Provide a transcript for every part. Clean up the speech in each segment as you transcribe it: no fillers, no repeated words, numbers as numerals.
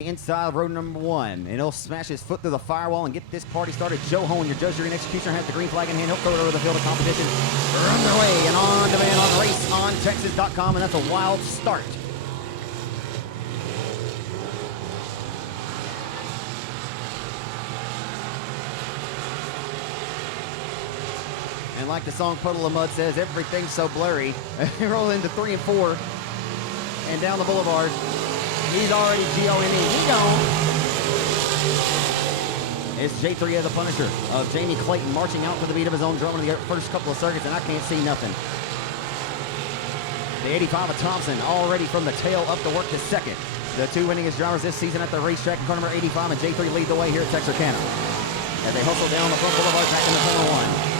Inside road number 1, and he'll smash his foot through the firewall and get this party started. Joe Hone, your judge, jury, and executioner, has the green flag in hand. He'll throw it over the field of competition. We're underway and on demand on raceontexas.com, and that's a wild start. And like the song Puddle of Mud says, everything's so blurry. Roll into 3 and 4 and down the boulevard. He's already G-O-N-E. He gone. It's J3 of the Punisher of Jamie Clayton marching out to the beat of his own drum in the first couple of circuits, and I can't see nothing. The 85 of Thompson already from the tail up to work to second. The two winningest drivers this season at the racetrack, car number 85 and J3 lead the way here at Texarkana as they hustle down the front boulevard back into corner 1.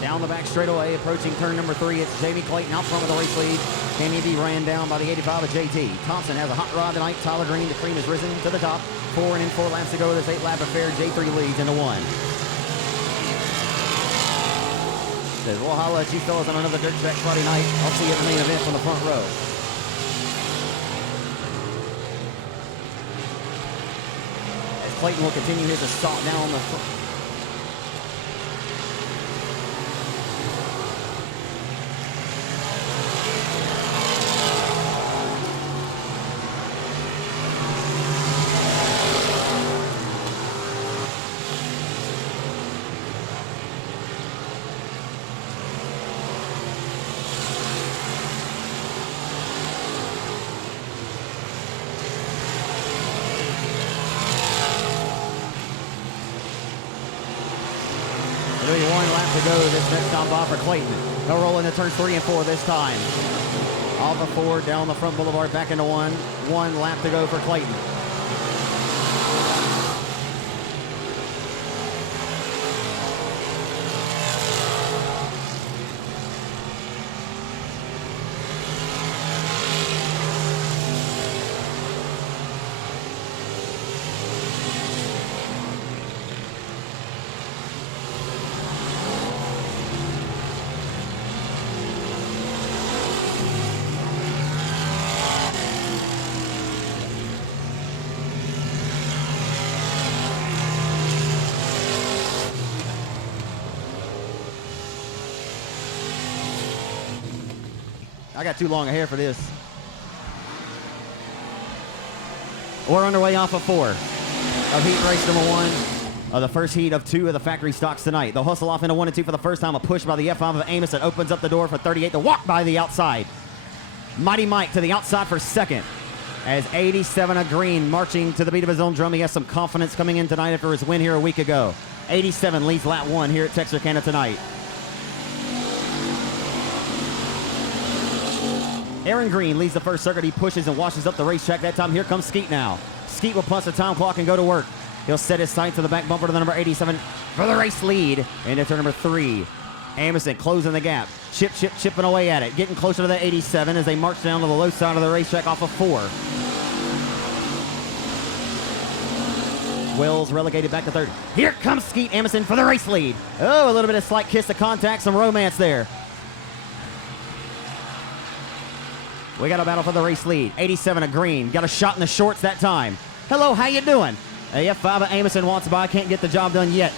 Down the back straightaway, approaching turn number 3, it's Jamie Clayton out front with the race lead. Can he be ran down by the 85 of JT? Thompson has a hot rod tonight. Tyler Green, the cream has risen to the top. 4 and 4 laps to go. This 8-lap affair. J3 leads into 1. Says, we'll holla at you fellas on another dirt track Friday night. I'll see you at the main event from the front row. As Clayton will continue his assault down the front. One lap to go this next time off for Clayton. He'll roll into turns 3 and 4 this time. Off of 4, down the front boulevard, back into 1. 1 lap to go for Clayton. I got too long a hair for this. We're underway off of 4 of heat race number 1 of the first heat of 2 of the factory stocks tonight. They'll hustle off into 1 and 2 for the first time. A push by the F5 of Amos that opens up the door for 38 to walk by the outside. Mighty Mike to the outside for second as 87 of Green marching to the beat of his own drum. He has some confidence coming in tonight after his win here a week ago. 87 leads lap 1 here at Texarkana tonight. Aaron Green leads the first circuit. He pushes and washes up the racetrack. That time, here comes Skeet now. Skeet will punch the time clock and go to work. He'll set his sights to the back bumper to the number 87 for the race lead. Into turn number 3. Amerson closing the gap. Chipping away at it. Getting closer to the 87 as they march down to the low side of the racetrack off of 4. Wells relegated back to 3rd. Here comes Skeet Amerson for the race lead. Oh, a little bit of slight kiss of contact. Some romance there. We got a battle for the race lead. 87 of Green. Got a shot in the shorts that time. Hello, how you doing? F5 of Amerson wants by. Can't get the job done yet.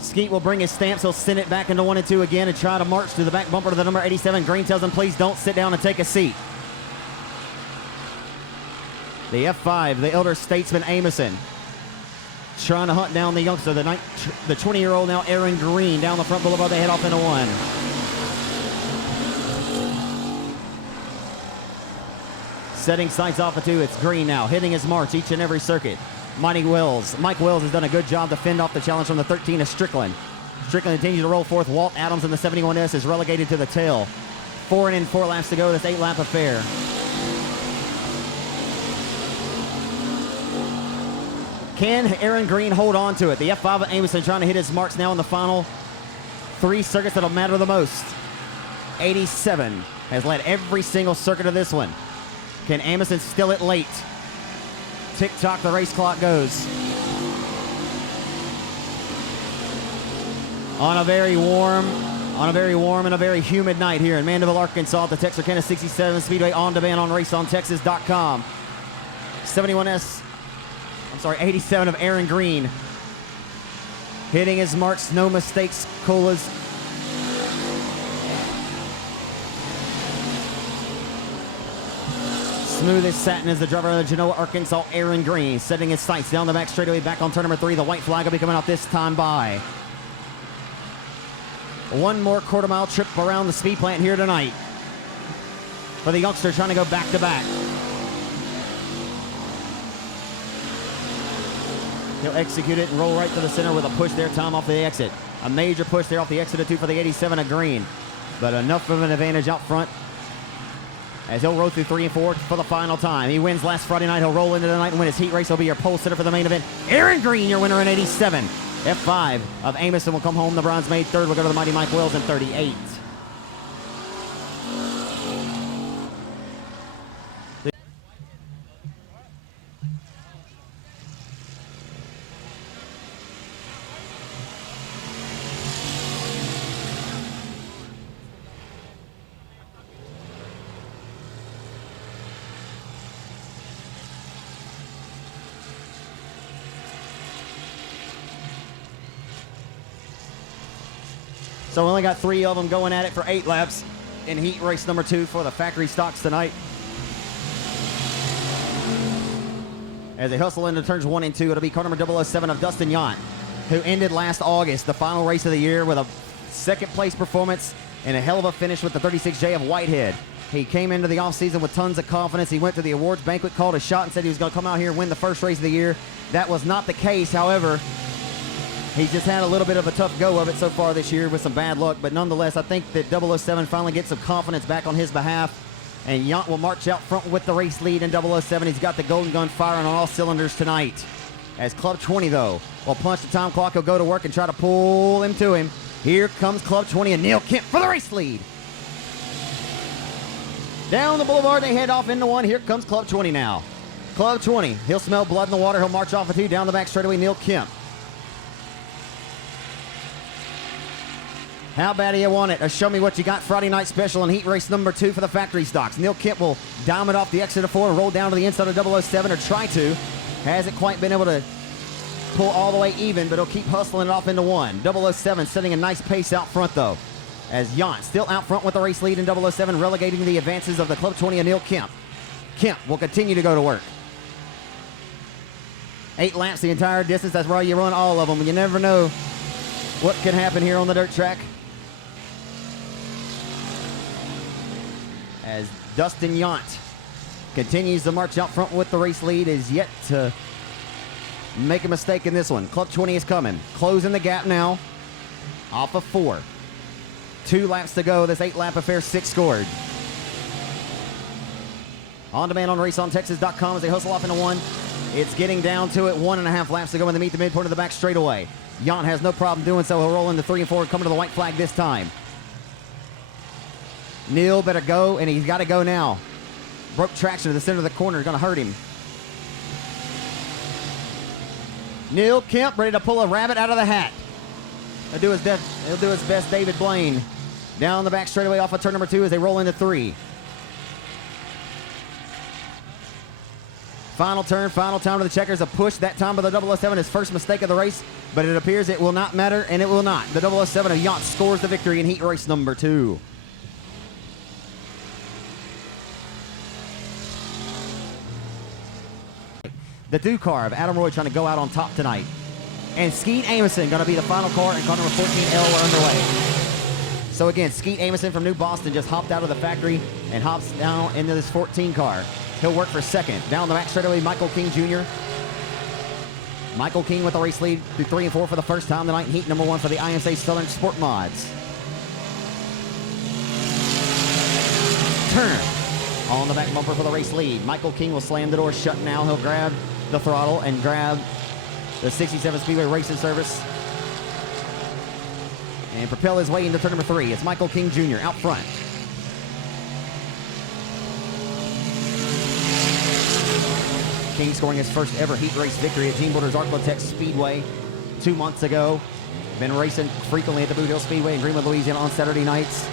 Skeet will bring his stamps. He'll send it back into 1 and 2 again and try to march to the back bumper to the number 87. Green tells him, please don't sit down and take a seat. The F5, the elder statesman Amerson, trying to hunt down the youngster, the 20-year-old now, Aaron Green, down the front boulevard. They head off into 1. Setting sights off of 2. It's Green now, hitting his march each and every circuit. Mike Wells has done a good job to fend off the challenge from the 13 of Strickland. Strickland continues to roll forth. Walt Adams in the 71S is relegated to the tail. 4 and 4 laps to go. This 8-lap affair. Can Aaron Green hold on to it? The F5 of Amison trying to hit his marks now in the final 3 circuits that'll matter the most. 87 has led every single circuit of this one. Can Amison still it late? Tick-tock, the race clock goes. On a very warm and a very humid night here in Mandeville, Arkansas at the Texarkana 67 Speedway on demand on raceontexas.com. 87 of Aaron Green. Hitting his marks, no mistakes, colas. Smooth as satin is the driver of the Genoa, Arkansas, Aaron Green. Setting his sights down the back straightaway, back on turn number 3. The white flag will be coming out this time by. One more quarter-mile trip around the speed plant here tonight for the youngster trying to go back-to-back. He'll execute it and roll right to the center with a push there, Tom, off the exit. A major push there off the exit of 2 for the 87 of Green. But enough of an advantage out front as he'll roll through 3 and 4 for the final time. He wins last Friday night. He'll roll into tonight and win his heat race. He'll be your pole sitter for the main event. Aaron Green, your winner in 87. F5 of Amison will come home. The bronze made third. We'll go to the mighty Mike Wells in 38. So we only got 3 of them going at it for 8 laps in heat race number 2 for the factory stocks tonight. As they hustle into turns 1 and 2, it'll be car number 007 of Dustin Yount, who ended last August, the final race of the year, with a second place performance and a hell of a finish with the 36J of Whitehead. He came into the offseason with tons of confidence. He went to the awards banquet, called a shot, and said he was going to come out here and win the first race of the year. That was not the case, however. He's just had a little bit of a tough go of it so far this year with some bad luck, but nonetheless, I think that 007 finally gets some confidence back on his behalf, and Yount will march out front with the race lead in 007. He's got the golden gun firing on all cylinders tonight. As Club 20, though, will punch the time clock. He'll go to work and try to pull him to him. Here comes Club 20 and Neil Kemp for the race lead. Down the boulevard, they head off into 1. Here comes Club 20 now. Club 20, he'll smell blood in the water. He'll march off a 2. Down the back straightaway, Neil Kemp. How bad do you want it? A show me what you got Friday night special in heat race number 2 for the factory stocks. Neil Kemp will diamond off the exit of 4 and roll down to the inside of 007, or try to. Hasn't quite been able to pull all the way even, but he'll keep hustling it off into 1. 007 setting a nice pace out front, though, as Yount still out front with the race lead in 007, relegating the advances of the Club 20 and Neil Kemp. Kemp will continue to go to work. 8 laps the entire distance. That's why you run all of them, and you never know what can happen here on the dirt track. As Dustin Yount continues to march out front with the race lead, is yet to make a mistake in this one. Club 20 is coming. Closing the gap now. Off of 4. 2 laps to go. This 8-lap affair, 6 scored. On demand on raceontexas.com as they hustle off into 1. It's getting down to it. 1.5 laps to go when they meet the midpoint of the back straightaway. Yount has no problem doing so. He'll roll into 3 and 4, coming to the white flag this time. Neil better go, and he's got to go now. Broke traction to the center of the corner, going to hurt him. Neil Kemp ready to pull a rabbit out of the hat. He'll do his best, David Blaine. Down the back straightaway off of turn number 2 as they roll into 3. Final turn, final time to the checkers. A push that time by the 007, his first mistake of the race, but it appears it will not matter, and it will not. The 007 of Yount scores the victory in heat race number 2. The 2 car of Adam Roy trying to go out on top tonight. And Skeet Amison going to be the final car, and car number 14L are underway. So again, Skeet Amison from New Boston just hopped out of the factory and hops down into this 14 car. He'll work for second. Down the back straightaway, Michael King Jr. Michael King with the race lead through 3 and 4 for the first time tonight in heat number 1 for the IMSA Southern Sport Mods. Turn on the back bumper for the race lead. Michael King will slam the door shut now. He'll grab the throttle and grab the 67 Speedway Racing Service. And propel his way into turn number 3. It's Michael King Jr. out front. King scoring his first ever heat race victory at Team Builders Arclotech Speedway 2 months ago. Been racing frequently at the Boot Hill Speedway in Greenwood, Louisiana on Saturday nights.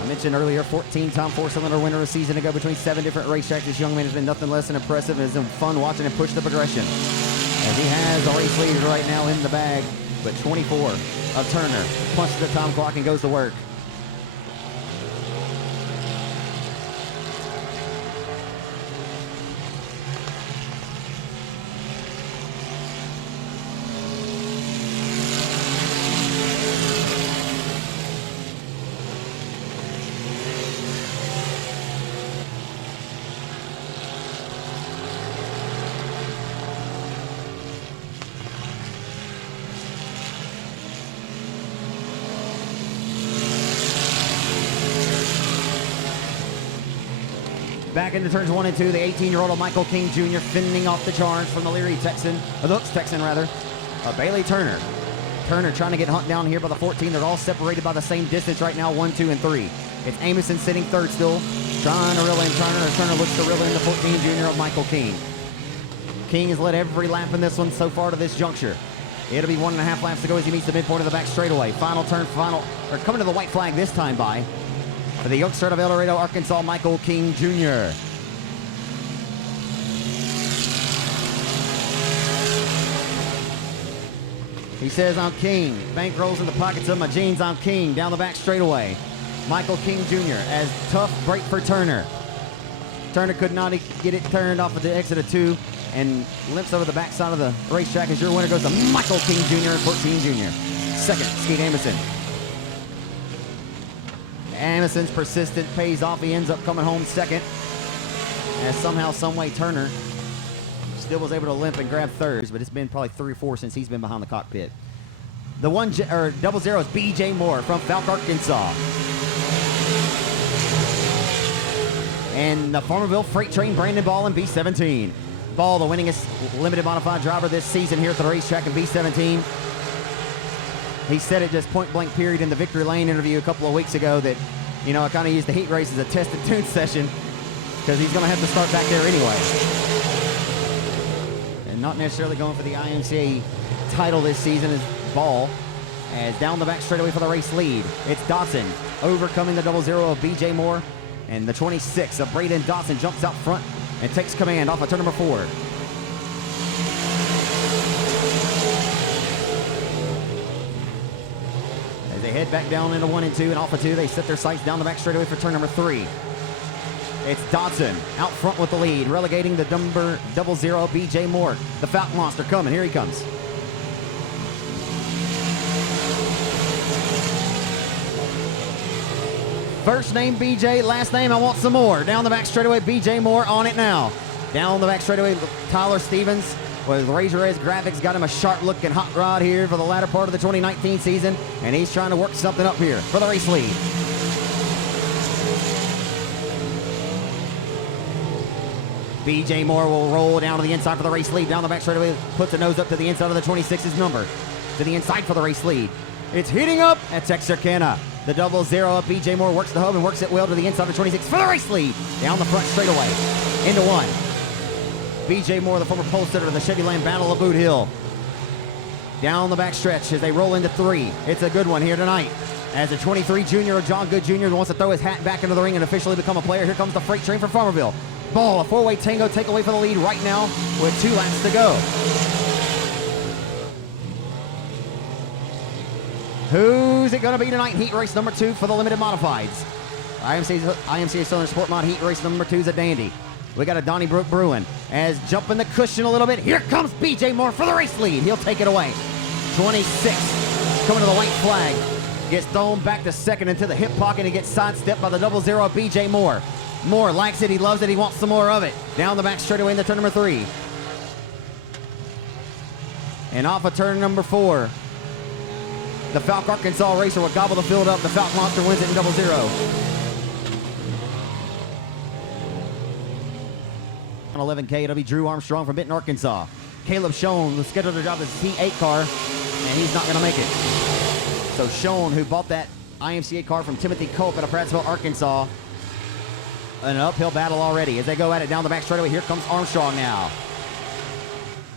I mentioned earlier, 14-time four-cylinder winner a season ago between 7 different racetracks. This young man has been nothing less than impressive and it's been fun watching him push the progression. As he has the race lead right now in the bag, but 24 of Turner punches the time clock and goes to work. Back into turns 1 and 2, the 18-year-old Michael King Jr. fending off the charge from the Leary Texan, or the Hooks Texan rather, Bailey Turner. Turner trying to get Hunt down here by the 14. They're all separated by the same distance right now, 1, 2, and 3. It's Amison sitting third still, trying to reel in Turner, as Turner looks to reel in the 14 junior of Michael King. King has led every lap in this one so far to this juncture. It'll be 1.5 laps to go as he meets the midpoint of the back straightaway. Final turn, coming to the white flag this time by, for the youngster of El Dorado, Arkansas, Michael King Jr. He says, I'm King. Bank rolls in the pockets of my jeans, I'm King. Down the back straightaway. Michael King Jr. as tough break for Turner. Turner could not get it turned off of the exit of 2 and limps over the backside of the racetrack as your winner goes to Michael King Jr. 14 Jr. Second, Skeet Amison. Amison's persistence pays off. He ends up coming home second, as somehow, someway, Turner still was able to limp and grab thirds, but it's been probably 3 or 4 since he's been behind the cockpit. The 00 is B.J. Moore from Falk, Arkansas. And the Farmerville Freight Train, Brandon Ball in B17. Ball, the winningest limited modified driver this season here at the racetrack in B17. He said it just point blank period in the Victory Lane interview a couple of weeks ago that, you know, I kind of used the heat race as a test and tune session because he's going to have to start back there anyway. And not necessarily going for the IMCA title this season is Ball. As down the back straightaway for the race lead, it's Dotson overcoming the 00 of B.J. Moore. And the 26 of Braden Dotson jumps out front and takes command off of turn number 4. They head back down into 1 and 2, and off of 2, they set their sights down the back straightaway for turn number 3. It's Dotson out front with the lead, relegating the number 00 B.J. Moore. The Falcon Monster coming. Here he comes. First name B.J., last name I want some more. Down the back straightaway, B.J. Moore on it now. Down the back straightaway, Tyler Stevens with Razor Edge Graphics got him a sharp-looking hot rod here for the latter part of the 2019 season, and he's trying to work something up here for the race lead. B.J. Moore will roll down to the inside for the race lead. Down the back straightaway, puts a nose up to the inside of the 26's number. To the inside for the race lead. It's heating up at Texarkana. The 00 of B.J. Moore works the hub and works it well to the inside of the 26 for the race lead. Down the front straightaway into 1. B.J. Moore, the former pole sitter of the Chevy Land Battle of Boot Hill. Down the back stretch as they roll into 3. It's a good one here tonight. As a 23 junior of John Good Jr. wants to throw his hat back into the ring and officially become a player. Here comes the freight train for Farmerville. Ball, a 4-way tango takeaway for the lead right now with 2 laps to go. Who's it going to be tonight? Heat race number 2 for the limited modifieds. IMCA Southern Sport Mod heat race number 2 is a dandy. We got a Donnybrook Bruin as jumping the cushion a little bit. Here comes B.J. Moore for the race lead. He'll take it away. 26 coming to the white flag. Gets thrown back to second into the hip pocket and gets sidestepped by the 00 B.J. Moore. Moore likes it. He loves it. He wants some more of it. Down the back straightaway into turn number 3. And off of turn number 4. The Falk, Arkansas racer will gobble the field up. The Falk Monster wins it in 00. 11K, it'll be Drew Armstrong from Benton, Arkansas. Caleb Schoen was scheduled to drop his T8 car, and he's not going to make it. So Schoen, who bought that IMCA car from Timothy Culp out of Prattsville, Arkansas, an uphill battle already as they go at it down the back straightaway. Here comes Armstrong now.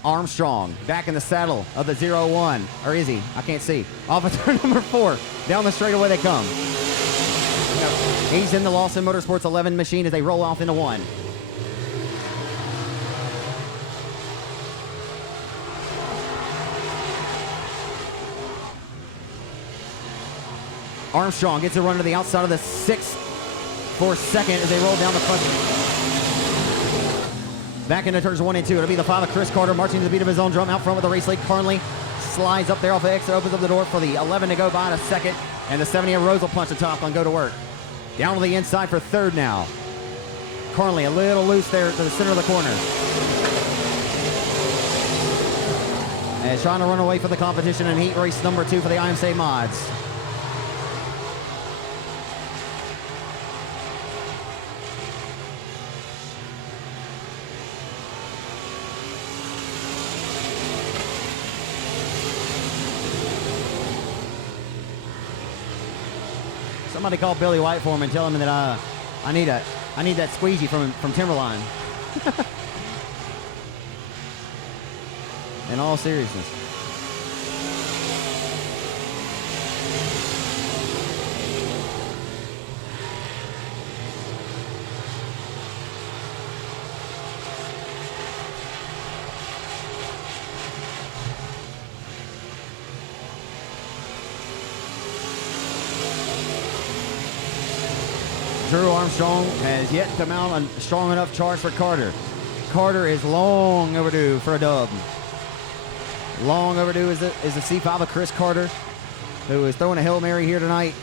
Armstrong back in the saddle of the 0-1. Or is he? I can't see. Off of turn number 4. Down the straightaway they come. He's in the Lawson Motorsports 11 machine as they roll off into 1. Armstrong gets a run to the outside of the 6 for second as they roll down the front. Back into turns 1 and 2. It'll be the 5 of Chris Carter marching to the beat of his own drum out front with the race lead. Carnley slides up there off the exit, opens up the door for the 11 to go by in a second. And the 70 of Rose will punch the top on go to work. Down to the inside for third now. Carnley a little loose there to the center of the corner. And trying to run away from the competition in heat race number 2 for the IMCA mods. Somebody call Billy White for him and tell him that I need that squeegee from Timberline. In all seriousness. Drew Armstrong has yet to mount a strong enough charge for Carter. Carter is long overdue for a dub. Long overdue is the C5 of Chris Carter, who is throwing a Hail Mary here tonight.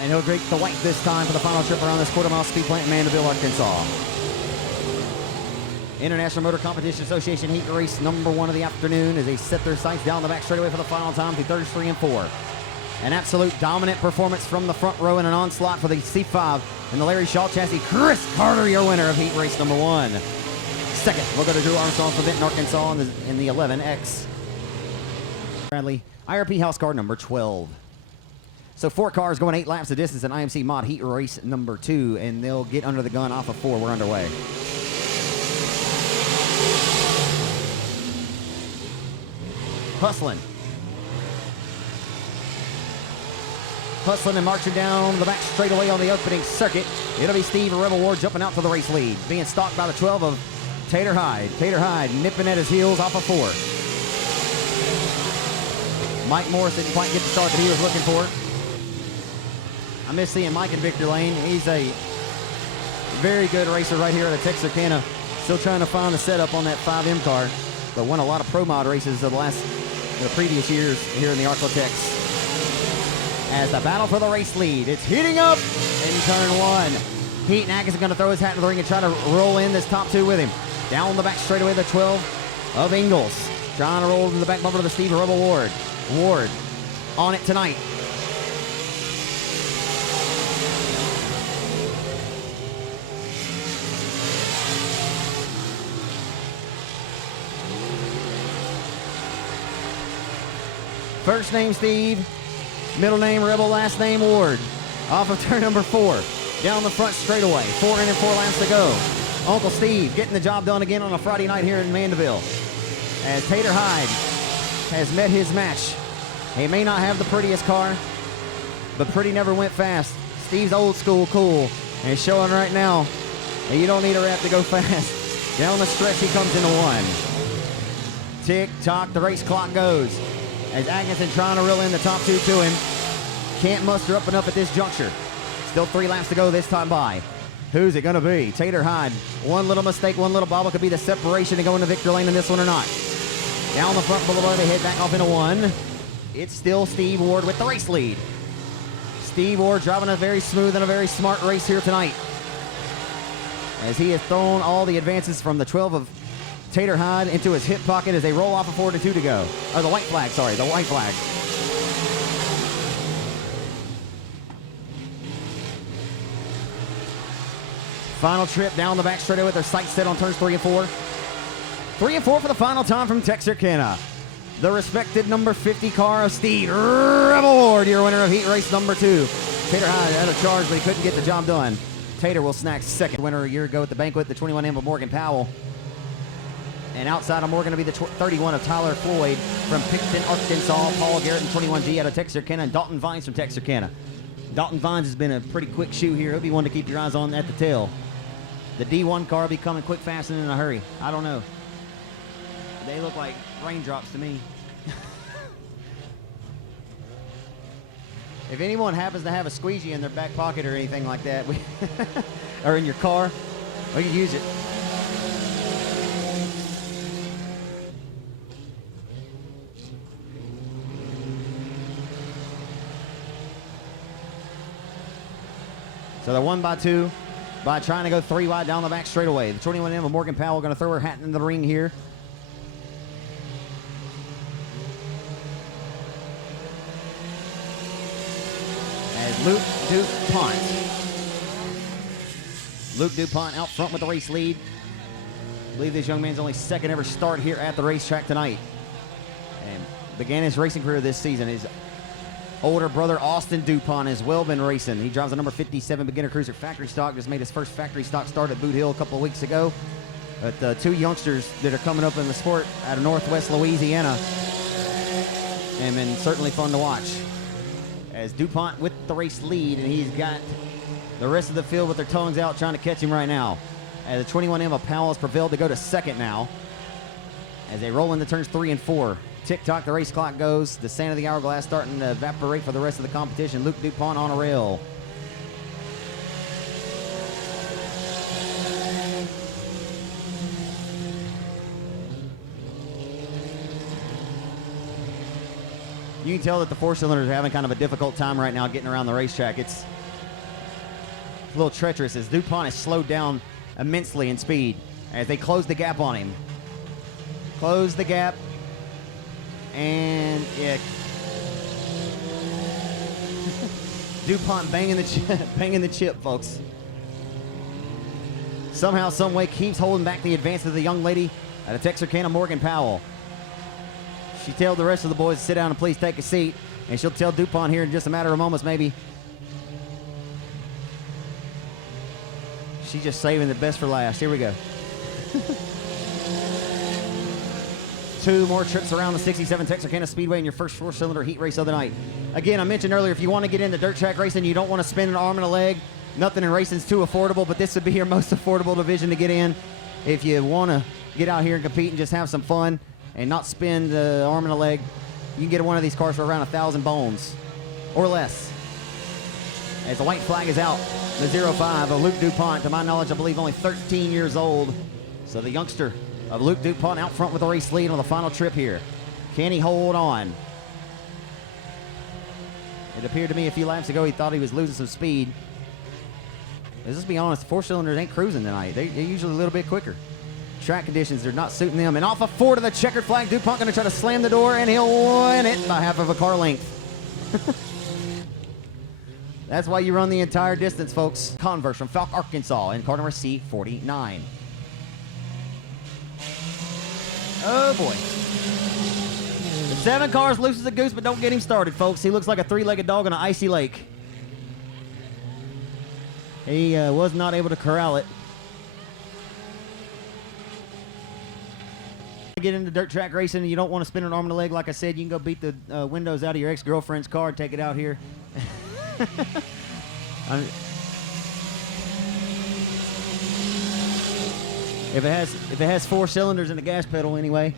And he'll break the white this time for the final trip around this quarter-mile speed plant in Mandeville, Arkansas. International Motor Competition Association heat race number 1 of the afternoon as they set their sights down the back straightaway for the final time through turns 3 and 4. An absolute dominant performance from the front row and an onslaught for the C5 and the Larry Shaw chassis. Chris Carter, your winner of heat race number 1. Second, we'll go to Drew Armstrong from Benton, Arkansas in the 11X. Bradley, IRP house car number 12. So 4 cars going 8 laps of distance in IMC Mod heat race number 2, and they'll get under the gun off of 4. We're underway. Hustling and marching down the back straightaway on the opening circuit. It'll be Steve Rebel Ward jumping out for the race lead, being stalked by the 12 of Tater Hyde. Tater Hyde nipping at his heels off of 4. Mike Morris didn't quite get the start that he was looking for. I miss seeing Mike in Victor Lane. He's a very good racer right here at the Texarkana. Still trying to find the setup on that 5M car, but won a lot of pro mod races the previous years here in the Arklatex. As the battle for the race lead, it's heating up in turn 1. Heaton Atkinson going to throw his hat in the ring and try to roll in this top 2 with him. Down the back straightaway, the 12 of Ingalls. Trying to roll to the back bumper to the Steve Rebel Ward. Ward on it tonight. First name Steve, middle name Rebel, last name Ward. Off of turn number 4. Down the front straightaway. 4 in and 4 laps to go. Uncle Steve getting the job done again on a Friday night here in Mandeville. As Tater Hyde has met his match. He may not have the prettiest car, but pretty never went fast. Steve's old school cool, and he's showing right now that you don't need a wrap to go fast. Down the stretch he comes into 1. Tick tock, the race clock goes. As Atkinson trying to reel in the top 2 to him. Can't muster up enough at this juncture. Still 3 laps to go this time by. Who's it going to be? Tater Hyde. One little mistake, one little bobble could be the separation to go into Victor Lane in this one or not. Down the front boulevard, they head back off into 1. It's still Steve Ward with the race lead. Steve Ward driving a very smooth and a very smart race here tonight. As he has thrown all the advances from the 12 of Tater Hyde into his hip pocket as they roll off of 4 to 2 to go. Or the white flag, sorry, the white flag. Final trip down the back straightaway with their sights set on turns 3 and 4. 3 and 4 for the final time from Texarkana. The respected number 50 car of Steve Rebel Ward, your winner of heat race number 2. Tater Hyde had a charge, but he couldn't get the job done. Tater will snag second. Winner a year ago at the banquet, the 21M of Morgan Powell. And outside of Morgan to be the 31 of Tyler Floyd from Picton, Arkansas. Paul Garrett and 21G out of Texarkana, and Dalton Vines from Texarkana. Dalton Vines has been a pretty quick shoe here. He'll be one to keep your eyes on at the tail. The D1 car will be coming quick, fast, and in a hurry. I don't know. They look like raindrops to me. If anyone happens to have a squeegee in their back pocket or anything like that, or in your car, we can use it. So they're 1 by 2 by trying to go 3 wide down the back straightaway. The 21M of Morgan Powell going to throw her hat into the ring here. As Luke Dupont out front with the race lead. I believe this young man's only second ever start here at the racetrack tonight. And began his racing career this season. His older brother Austin Dupont has well been racing. He drives a number 57 beginner cruiser factory stock. Just made his first factory stock start at Boot Hill a couple of weeks ago. But two youngsters that are coming up in the sport out of Northwest Louisiana, and been certainly fun to watch. As Dupont with the race lead, and he's got the rest of the field with their tongues out trying to catch him right now. As the 21M of Powell has prevailed to go to second now. As they roll into turns 3 and 4. Tick-tock, the race clock goes. The sand of the hourglass starting to evaporate for the rest of the competition. Luke Dupont on a rail. You can tell that the four-cylinders are having kind of a difficult time right now getting around the racetrack. It's a little treacherous as Dupont has slowed down immensely in speed as they close the gap on him. Close the gap. And yeah, Dupont banging the chip, folks. Somehow, some way, keeps holding back the advance of the young lady out of Texarkana, Morgan Powell. She told the rest of the boys to sit down and please take a seat, and she'll tell Dupont here in just a matter of moments, maybe. She's just saving the best for last. Here we go. 2 more trips around the 67 Texarkana Speedway in your first 4-cylinder heat race of the night. Again, I mentioned earlier, if you want to get into dirt track racing, you don't want to spend an arm and a leg. Nothing in racing is too affordable, but this would be your most affordable division to get in. If you want to get out here and compete and just have some fun and not spend an arm and a leg, you can get one of these cars for around 1,000 bones or less. As the white flag is out, the 05 of Luke Dupont, to my knowledge, I believe only 13 years old. So the youngster of Luke Dupont out front with the race lead on the final trip here. Can he hold on? It appeared to me a few laps ago he thought he was losing some speed. Let's just be honest, 4-cylinders ain't cruising tonight. They're usually a little bit quicker. Track conditions are not suiting them. And off of 4 to the checkered flag, Dupont going to try to slam the door, and he'll win it by half of a car length. That's why you run the entire distance, folks. Converse from Falk, Arkansas, in car number C49. Oh, boy. The 7 cars loose as a goose, but don't get him started, folks. He looks like a 3-legged dog on an icy lake. He was not able to corral it. Get into dirt track racing and you don't want to spin an arm and a leg, like I said, you can go beat the windows out of your ex-girlfriend's car and take it out here. If it has 4 cylinders and a gas pedal anyway.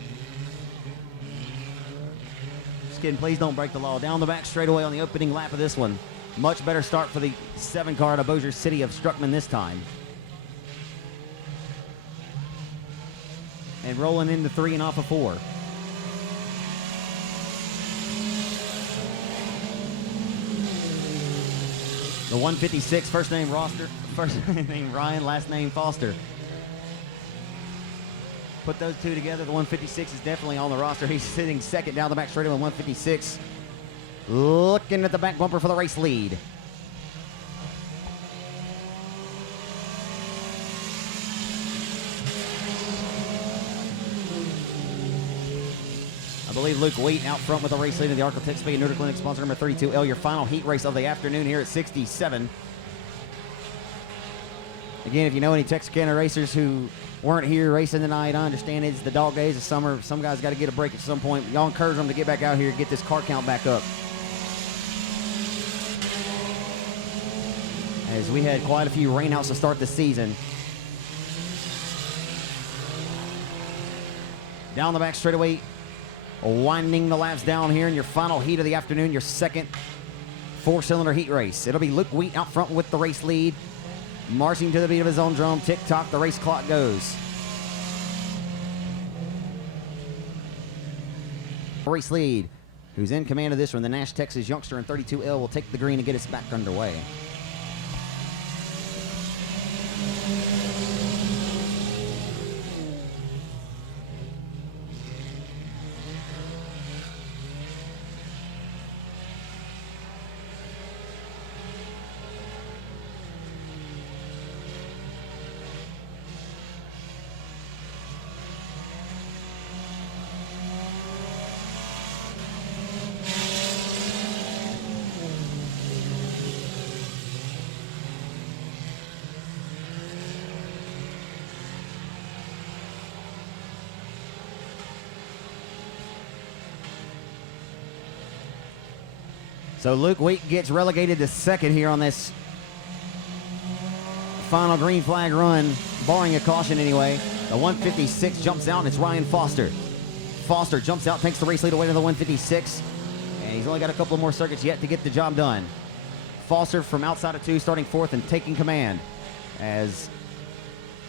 Just kidding, please don't break the law. Down the back straightaway on the opening lap of this one. Much better start for the 7 car out of Bossier City of Struckman this time. And rolling into 3 and off of 4. The 156, first name Ryan, last name Foster. Put those 2 together, the 156 is definitely on the roster. He's sitting second down the back straightaway on 156. Looking at the back bumper for the race lead. believe Luke Wheat out front with the race lead in the Architect Speed Neutral Clinic, sponsor number 32L, your final heat race of the afternoon here at 67. Again, if you know any Texarkana racers who weren't here racing tonight, I understand it's the dog days of summer. Some guys got to get a break at some point. Y'all encourage them to get back out here and get this car count back up. As we had quite a few rainouts to start the season. Down the back straightaway, winding the laps down here in your final heat of the afternoon, your second four-cylinder heat race. It'll be Luke Wheat out front with the race lead. Marching to the beat of his own drum, tick-tock, the race clock goes. Race lead, who's in command of this one, the Nash, Texas youngster in 32L, will take the green and get us back underway. So Luke Wheat gets relegated to second here on this final green flag run, barring a caution anyway. The 156 jumps out, and it's Ryan Foster. Foster jumps out, takes the race lead away to the 156, and he's only got a couple more circuits yet to get the job done. Foster from outside of two, starting fourth and taking command. As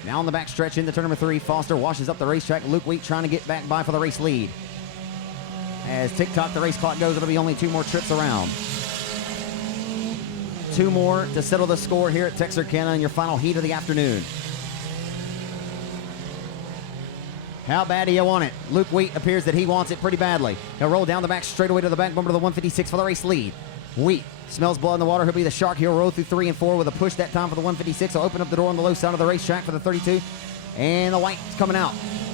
now on the back stretch into turn number 3, Foster washes up the racetrack. Luke Wheat trying to get back by for the race lead. As tick-tock, the race clock goes, it'll be only 2 more trips around. 2 more to settle the score here at Texarkana in your final heat of the afternoon. How bad do you want it? Luke Wheat appears that he wants it pretty badly. He'll roll down the back straightaway to the back bumper to the 156 for the race lead. Wheat smells blood in the water. He'll be the shark. He'll roll through 3 and 4 with a push that time for the 156. He'll open up the door on the low side of the racetrack for the 32. And the white's coming out.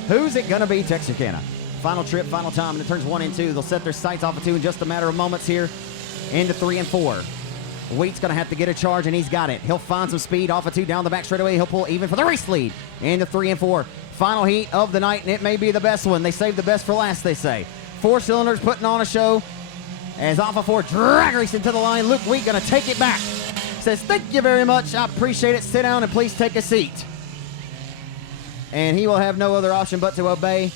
Who's it going to be? Texarkana. Final trip, final time, and it turns 1 and 2. They'll set their sights off of 2 in just a matter of moments here into 3 and 4. Wheat's going to have to get a charge, and he's got it. He'll find some speed off of 2 down the back straightaway. He'll pull even for the race lead into 3 and 4. Final heat of the night, and it may be the best one. They saved the best for last, they say. 4 cylinders putting on a show as off of 4 drag racing to the line. Luke Wheat going to take it back. Says, thank you very much. I appreciate it. Sit down and please take a seat. And he will have no other option but to obey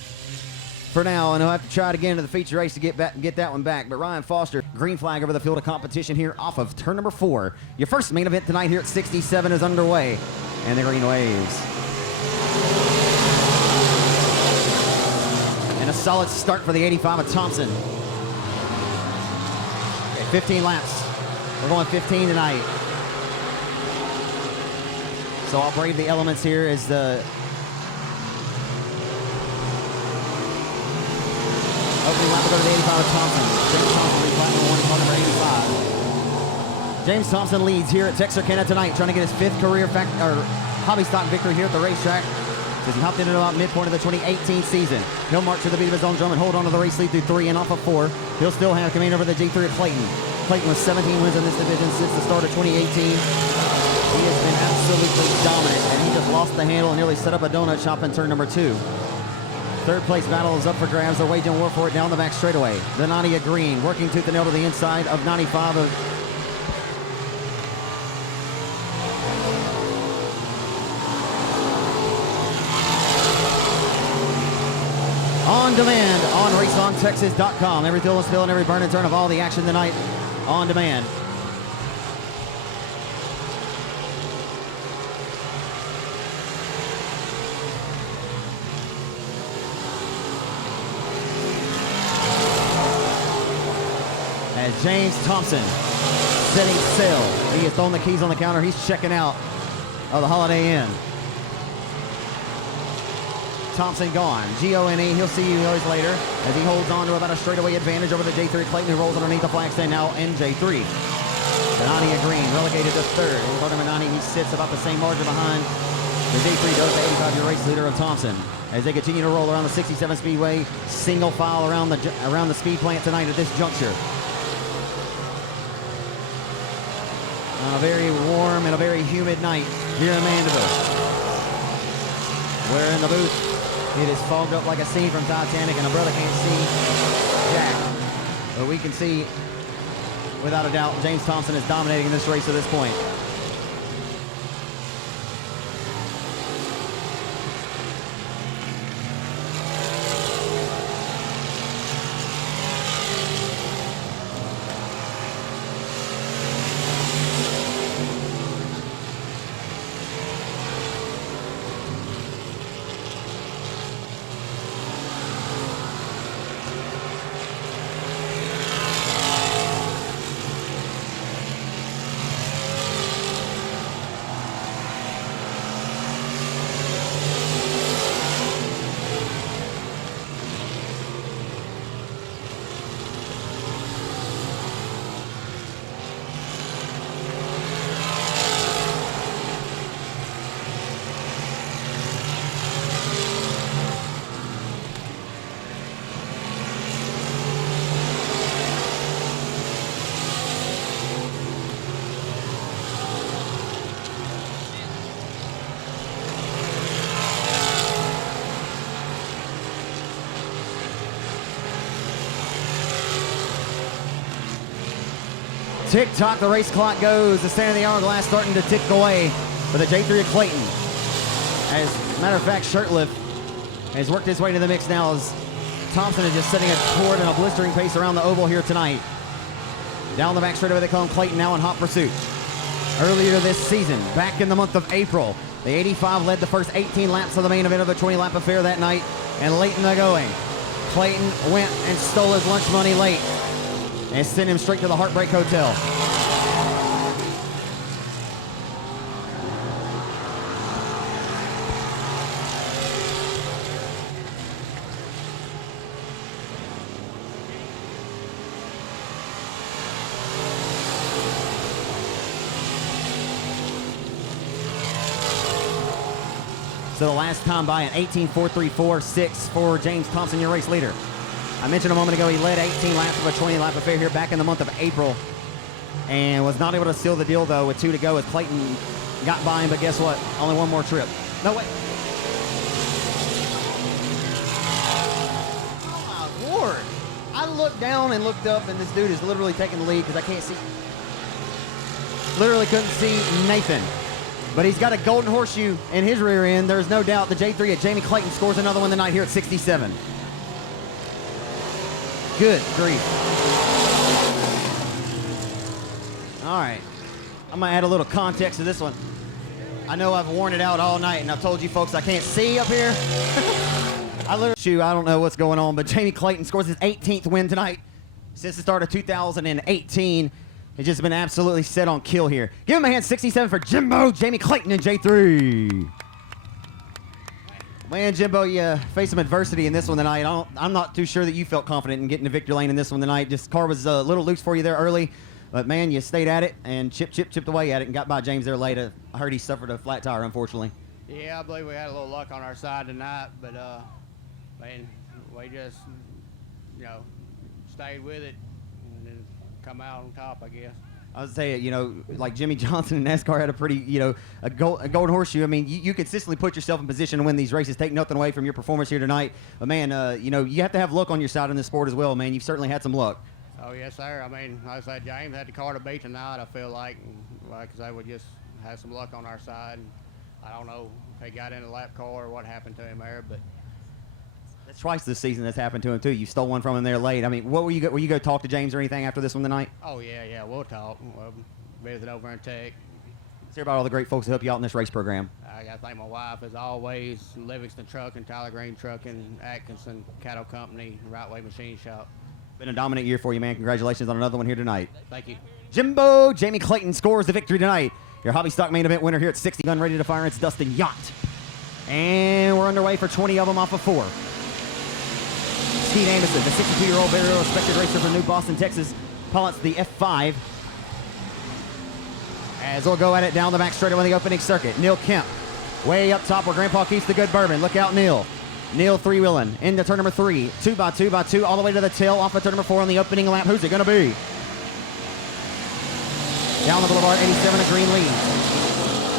for now, and he'll have to try it again to the feature race to get that one back. But Ryan Foster, green flag over the field of competition here off of turn number 4. Your first main event tonight here at 67 is underway, and the green waves. And a solid start for the 85 of Thompson. Okay, 15 laps. We're going 15 tonight. So I'll brave the elements here as the opening lap will go to the 85 of Thompson. James Thompson leads lap number 1 in car number 85. James Thompson leads here at Texarkana tonight, trying to get his 5th career hobby stock victory here at the racetrack. As he hopped into about midpoint of the 2018 season. He'll march to the beat of his own drum and hold on to the race lead through 3 and off of 4. He'll still have command over the G3 at Clayton. Clayton with 17 wins in this division since the start of 2018. He has been absolutely dominant, and he just lost the handle and nearly set up a donut shop in turn number 2. Third place battle is up for grabs. They're waging war for it down the back straightaway. The Nadia Green working tooth and nail to the inside of 95 of on demand on raceontexas.com. Every thrill and spill and every burn and turn of all the action tonight on demand. As James Thompson setting sail. He has thrown the keys on the counter. He's checking out of the Holiday Inn. Thompson gone. G-O-N-E. He'll see you guys later as he holds on to about a straightaway advantage over the J3 Clayton, who rolls underneath the flag stand now in J3. Benania Green relegated to 3rd. In front of Benani, he sits about the same margin behind the J3 does, the 85-year race leader of Thompson. as they continue to roll around the 67 Speedway, single file around the speed plant tonight at this juncture. On a very warm and a very humid night here in Mandeville. We're in the booth. It is fogged up like a scene from Titanic, and a brother can't see jack. But we can see, without a doubt, James Thompson is dominating this race at this point. Tick-tock, the race clock goes. The center of the hourglass starting to tick away for the J3 of Clayton. As a matter of fact, Shirtlift has worked his way to the mix now as Thompson is just setting a toward in a blistering pace around the oval here tonight. Down the back straightaway, they call him Clayton, now in hot pursuit. Earlier this season, back in the month of April, the 85 led the first 18 laps of the main event of the 20-lap affair that night, and late in the going, Clayton went and stole his lunch money late and sent him straight to the Heartbreak Hotel. So the last time by an 18.434.6 for James Thompson, your race leader. I mentioned a moment ago he led 18 laps of a 20-lap affair here back in the month of April and was not able to seal the deal, though, with 2 to go as Clayton got by him, but guess what? Only one more trip. No, wait. Oh, my Lord. I looked down and looked up, and this dude is literally taking the lead because I can't see. Literally couldn't see Nathan. But he's got a golden horseshoe in his rear end. There's no doubt the J3 at Jamie Clayton scores another one tonight here at 67. Good grief. All right. I'm going to add a little context to this one. I know I've worn it out all night, and I've told you folks I can't see up here. I don't know what's going on, but Jamie Clayton scores his 18th win tonight since the start of 2018. He's just been absolutely set on kill here. Give him a hand, 67 for Jimbo, Jamie Clayton, and J3. Man, Jimbo, you faced some adversity in this one tonight. I'm not too sure that you felt confident in getting to victory lane in this one tonight. Just car was a little loose for you there early, but man, you stayed at it and chipped away at it and got by James there late. I heard he suffered a flat tire, unfortunately. Yeah, I believe we had a little luck on our side tonight, but man, we just stayed with it and then come out on top, I guess. I would say, like Jimmy Johnson in NASCAR had a pretty, a golden horseshoe. I mean, you consistently put yourself in position to win these races. Take nothing away from your performance here tonight. But, man, you have to have luck on your side in this sport as well, man. You've certainly had some luck. Oh, yes, sir. I mean, like I said, James had the car to beat tonight, I feel like. Like I said, we just had some luck on our side. I don't know if he got in a lap car or what happened to him there, but that's twice this season that's happened to him, too. You stole one from him there late. I mean, what were you go talk to James or anything after this one tonight? Oh, yeah, we'll talk. We'll visit over in Tech. Let's hear about all the great folks that help you out in this race program. I got to thank my wife, as always, Livingston Trucking, Tyler Green Trucking, Atkinson Cattle Company, Right Way Machine Shop. Been a dominant year for you, man. Congratulations on another one here tonight. Thank you. Jimbo, Jamie Clayton scores the victory tonight. Your hobby stock main event winner here at 60. Gun ready to fire. It's Dustin Yacht. And we're underway for 20 of them off of 4. Steve Amison, the 62-year-old very respected racer from New Boston, Texas, pilots the F5. As we'll go at it down the back straight on the opening circuit. Neil Kemp, way up top where Grandpa keeps the good bourbon. Look out, Neil. Neil three-wheeling into turn number 3. 2x2x2 all the way to the tail off of turn number 4 on the opening lap. Who's it going to be? Down the boulevard, 87, a Green lead.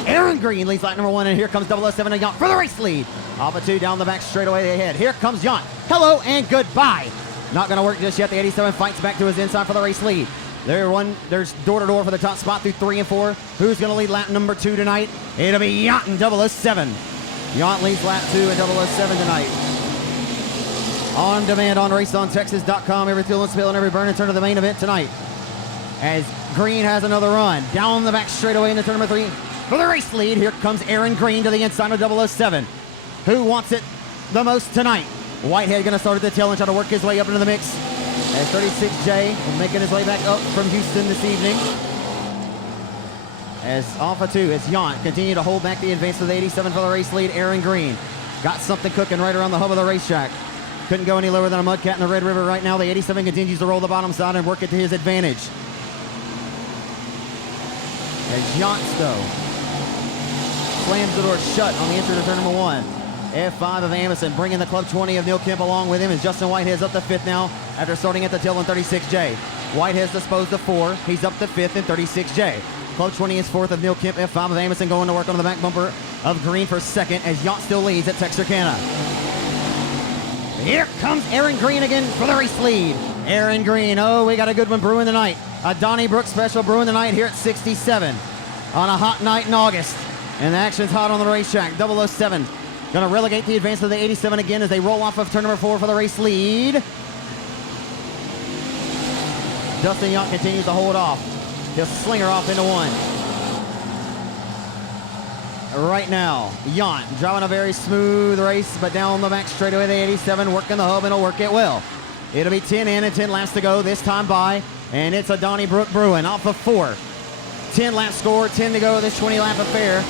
Aaron Green leads lap number 1, and here comes 007 and Yount for the race lead. Off of 2, down the back straightaway they head. Here comes Yount. Hello and goodbye. Not going to work just yet. The 87 fights back to his inside for the race lead. There's door-to-door for the top spot through 3 and 4. Who's going to lead lap number 2 tonight? It'll be Yount and 007. Yount leads lap 2 and 007 tonight. On demand on raceontexas.com. Every fuel and spill and every burn and turn to the main event tonight. As Green has another run. Down the back straightaway into turn number 3. For the race lead, here comes Aaron Green to the inside of 007. Who wants it the most tonight? Whitehead going to start at the tail and try to work his way up into the mix. As 36J making his way back up from Houston this evening. As off of 2, it's Yount. Continue to hold back the advance of the 87 for the race lead. Aaron Green got something cooking right around the hub of the racetrack. Couldn't go any lower than a Mudcat in the Red River right now. The 87 continues to roll the bottom side and work it to his advantage. As Yount, though, slams the door shut on the entry to turn number 1. F5 of Amison bringing the Club 20 of Neil Kemp along with him as Justin Whitehead's up to 5th now after starting at the tail in 36J. Whitehead's disposed of 4. He's up to 5th in 36J. Club 20 is 4th of Neil Kemp. F5 of Amison going to work on the back bumper of Green for 2nd as Yount still leads at Texarkana. Here comes Aaron Green again for the race lead. Aaron Green, oh, we got a good one brewing tonight. A Donnybrook special brewing tonight here at 67 on a hot night in August. And the action's hot on the racetrack. 007 going to relegate the advance of the 87 again as they roll off of turn number 4 for the race lead. Dustin Yount continues to hold off. He'll slinger off into 1. Right now, Yount driving a very smooth race, but down the back straightaway, the 87 working the hub and he'll work it well. It'll be 10 in and 10 laps to go this time by, and it's a Donnybrook Bruin off of 4. 10 lap score, 10 to go this 20 lap affair.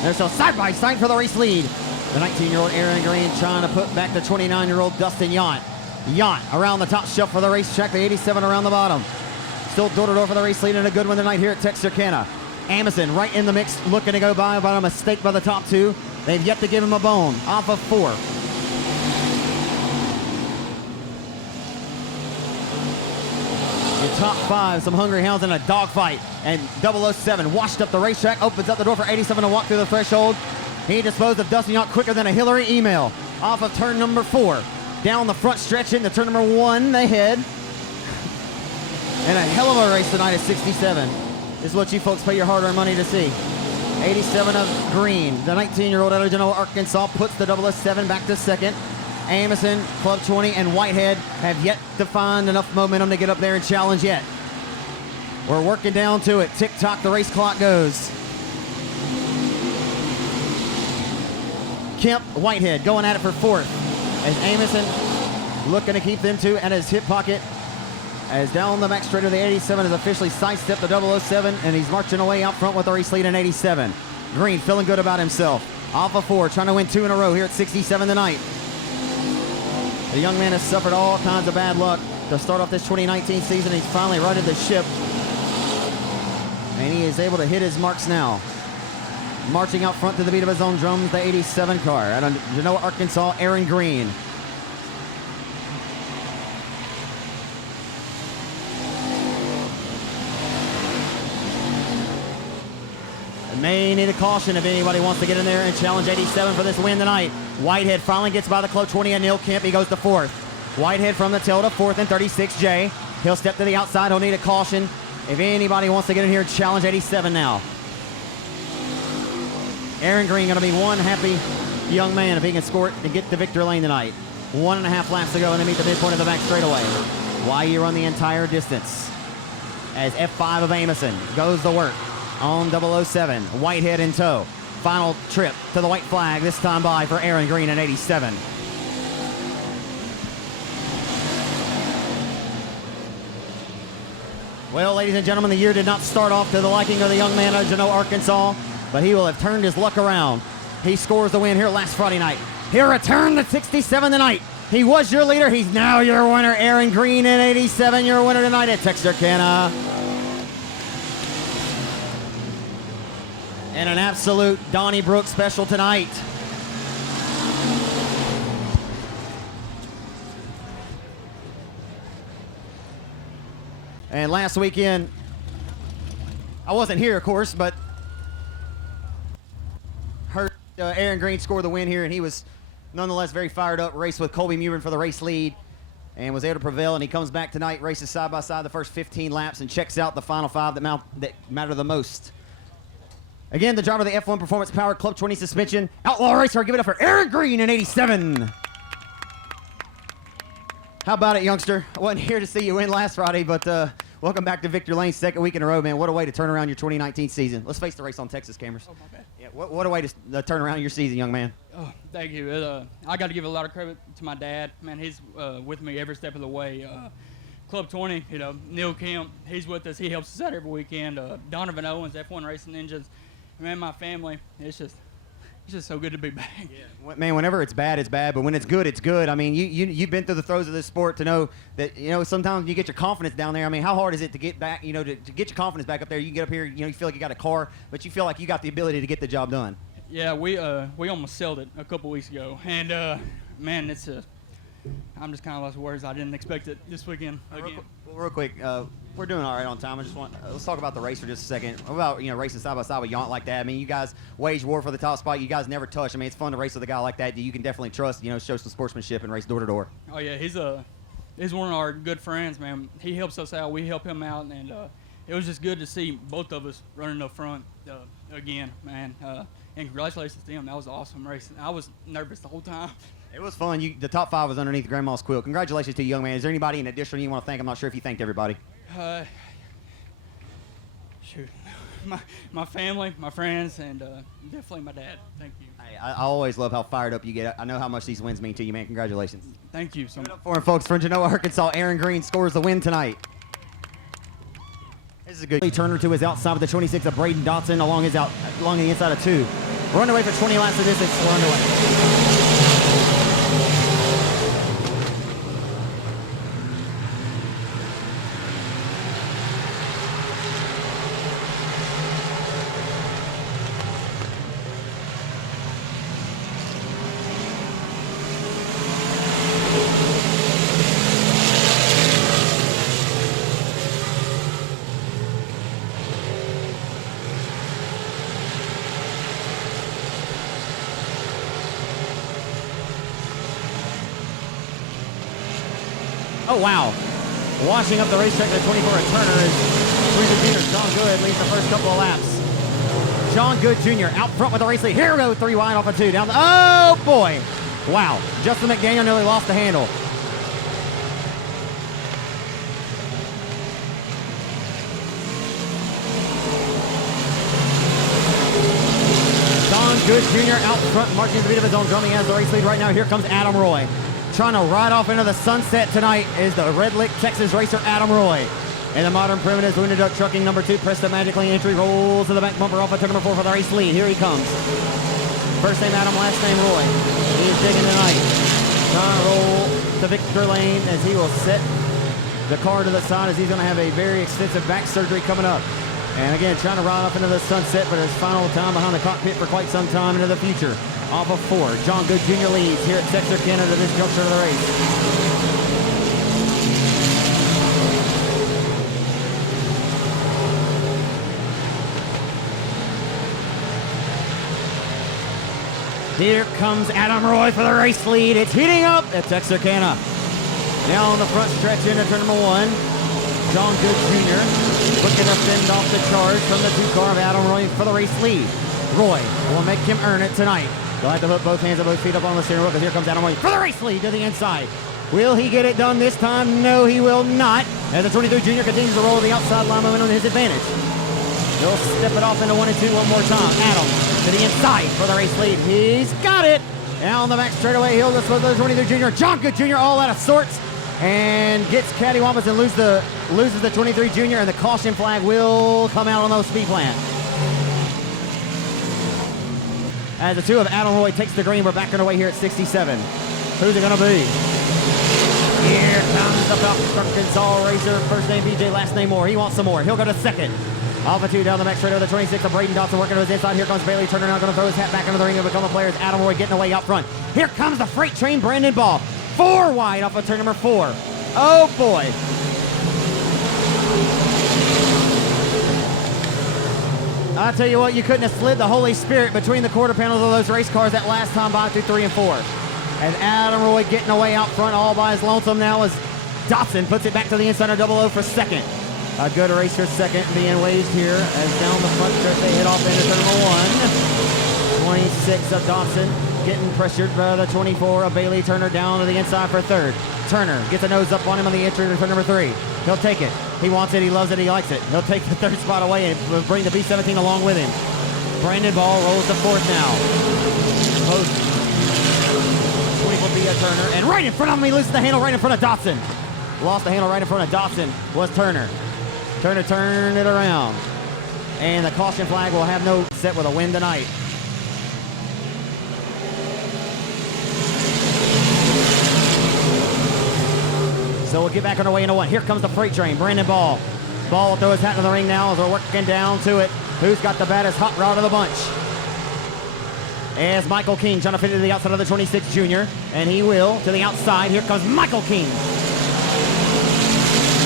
They're still side by side for the race lead. The 19-year-old Aaron Green trying to put back the 29-year-old Dustin Yount. Yount around the top shelf for the racetrack, the 87 around the bottom. Still door-to-door for the race lead and a good one tonight here at Texarkana. Amison right in the mix, looking to go by a mistake by the top 2. They've yet to give him a bone. Off of 4. In top 5, some hungry hounds in a dogfight. And 007 washed up the racetrack, opens up the door for 87 to walk through the threshold. He disposed of Dustin Yount quicker than a Hillary email. Off of turn number 4. Down the front stretch into turn number 1, they head. And a hell of a race tonight at 67. This is what you folks pay your hard-earned money to see. 87 of Green. The 19-year-old out of Genoa, Arkansas, puts the 007 back to 2nd. Amison, Club 20, and Whitehead have yet to find enough momentum to get up there and challenge yet. We're working down to it. Tick-tock, the race clock goes. Kemp, Whitehead going at it for 4th. As Amison looking to keep them 2 at his hip pocket. As down the back straight of the 87 has officially sidestepped the 007, and he's marching away out front with the race lead in 87. Green feeling good about himself. Off of 4, trying to win 2 in a row here at 67 tonight. The young man has suffered all kinds of bad luck to start off this 2019 season. He's finally righted the ship, and he is able to hit his marks now. Marching out front to the beat of his own drums, the 87 car out of Genoa, Arkansas, Aaron Green. May need a caution if anybody wants to get in there and challenge 87 for this win tonight. Whitehead finally gets by the Club 20 and Neil Kemp. He goes to 4th. Whitehead from the tail to 4th in 36J. He'll step to the outside. He'll need a caution if anybody wants to get in here and challenge 87 now. Aaron Green going to be one happy young man if he can score it and get to victory lane tonight. 1.5 laps to go and they meet the midpoint of the back straightaway. Why you run the entire distance? As F5 of Amison goes to work on 007. Whitehead in tow. Final trip to the white flag, this time by for Aaron Green in 87. Well, ladies and gentlemen, the year did not start off to the liking of the young man of Genoa, Arkansas, but he will have turned his luck around. He scores the win here last Friday night. He'll return to 67 tonight. He was your leader. He's now your winner. Aaron Green in 87, your winner tonight at Texarkana. And an absolute Donnybrook special tonight. And last weekend, I wasn't here, of course, but heard Aaron Green score the win here, and he was nonetheless very fired up. Raced with Colby Murin for the race lead and was able to prevail, and he comes back tonight, races side by side the first 15 laps, and checks out the final 5 that matter the most. Again, the driver of the F1 Performance Power Club 20 suspension, Outlaw Racer. Give it up for Aaron Green in 87. How about it, youngster? I wasn't here to see you win last Friday, but welcome back to Victor Lane's second week in a row, man. What a way to turn around your 2019 season. Let's face the race on Texas cameras. Oh, my bad. Yeah, what a way to turn around your season, young man. Oh, thank you. I got to give a lot of credit to my dad. Man, he's with me every step of the way. Club 20, Neil Kemp, he's with us. He helps us out every weekend. Donovan Owens, F1 Racing Ninjas. Man, my family, it's just so good to be back. Yeah. Man, whenever it's bad, it's bad. But when it's good, it's good. I mean, you've been through the throes of this sport to know that, sometimes you get your confidence down there. I mean, how hard is it to get back, to get your confidence back up there? You get up here, you feel like you got a car, but you feel like you got the ability to get the job done. Yeah, we almost sold it a couple weeks ago. And, man, I'm just kind of lost words. I didn't expect it this weekend again. Real quick, we're doing all right on time. I just want let's talk about the race for just a second. What about racing side by side with Yount like that? I mean, you guys wage war for the top spot. You guys never touch. I mean, it's fun to race with a guy like that. You can definitely trust. Show some sportsmanship and race door to door. Oh yeah, he's one of our good friends, man. He helps us out. We help him out, and it was just good to see both of us running up front again, man. And congratulations to him. That was awesome racing. I was nervous the whole time. It was fun. The top 5 was underneath Grandma's quilt. Congratulations to you, young man. Is there anybody in addition you want to thank? I'm not sure if you thanked everybody. Shoot. My family, my friends, and definitely my dad. Thank you. Hey, I always love how fired up you get. I know how much these wins mean to you, man. Congratulations. Thank you so much. For him, folks, from Genoa, Arkansas, Aaron Green scores the win tonight. This is a good turner to his outside with the 26 of Braden Dotson along the inside of 2. We're underway for 20 laps of this. We're underway. Oh, wow. Washing up the racetrack at 24 at Turner is Jr. John Good leads the first couple of laps. John Good Jr. out front with the race lead. Here we go, 3 wide off of 2. Down oh, boy. Wow. Justin McDaniel nearly lost the handle. John Good Jr. out front, marching to the beat of his own drum. He has the race lead right now. Here comes Adam Roy. Trying to ride off into the sunset tonight is the Red Lick, Texas racer Adam Roy. And the Modern Primitives Winter Duck Trucking number 2, Presto Magically entry, rolls to the back bumper off of turn number 4 for the race lead. Here he comes. First name Adam, last name Roy. He is digging tonight. Trying to roll to Victor Lane as he will set the car to the side as he's going to have a very extensive back surgery coming up. And again, trying to ride off into the sunset, but his final time behind the cockpit for quite some time into the future. Off of 4, John Good Jr. leads here at Texarkana to this juncture of the race. Here comes Adam Roy for the race lead. It's heating up at Texarkana. Now on the front stretch into turn number 1, John Good Jr. looking to fend off the charge from the 2 car of Adam Roy for the race lead. Roy will make him earn it tonight. He'll have to put both hands and both feet up on the steering wheel because here comes Adam Roy for the race lead to the inside. Will he get it done this time? No, he will not. As the 23 junior continues to roll the outside line momentum to his advantage. He'll step it off into 1 and 2 one more time. Adam to the inside for the race lead. He's got it. Down the back straightaway, he'll just with the 23 junior. John Good Jr. all out of sorts and gets cattywampus and loses the 23 junior, and the caution flag will come out on those speed plan. As the 2 of Adam Roy takes the green, we're back underway here at 67. Who's it going to be? Here comes the Falcon Arkansas racer. First name BJ, last name Moore. He wants some more. He'll go to second. Alpha 2 down the back straight over the 26 of Braden Dotson working to his inside. Here comes Bailey Turner now going to throw his hat back into the ring and become a player. As Adam Roy getting away out front. Here comes the freight train Brandon Ball. 4 wide off of turn number 4. Oh boy. I tell you what, you couldn't have slid the Holy Spirit between the quarter panels of those race cars that last time by through 3 and 4. And Adam Roy getting away out front all by his lonesome now as Dotson puts it back to the inside of 00 for second. A good race for second being waged here as down the front stretch they hit off into turn number 1. 26 of Dotson getting pressured by the 24 of Bailey Turner down to the inside for third. Turner gets a nose up on him on the entry to turn number 3. He'll take it. He wants it. He loves it. He likes it. He'll take the third spot away and bring the B-17 along with him. Brandon Ball rolls to fourth now. Post 24 via Turner. And right in front of him, he loses the handle right in front of Dotson. Lost the handle right in front of Dotson was Turner. Turner turned it around. And the caution flag will have no set with a win tonight. So we'll get back underway into 1. Here comes the freight train. Brandon Ball. Ball will throw his hat in the ring now as we're working down to it. Who's got the baddest hot rod of the bunch? As Michael King trying to fit it to the outside of the 26 junior. And he will to the outside. Here comes Michael King.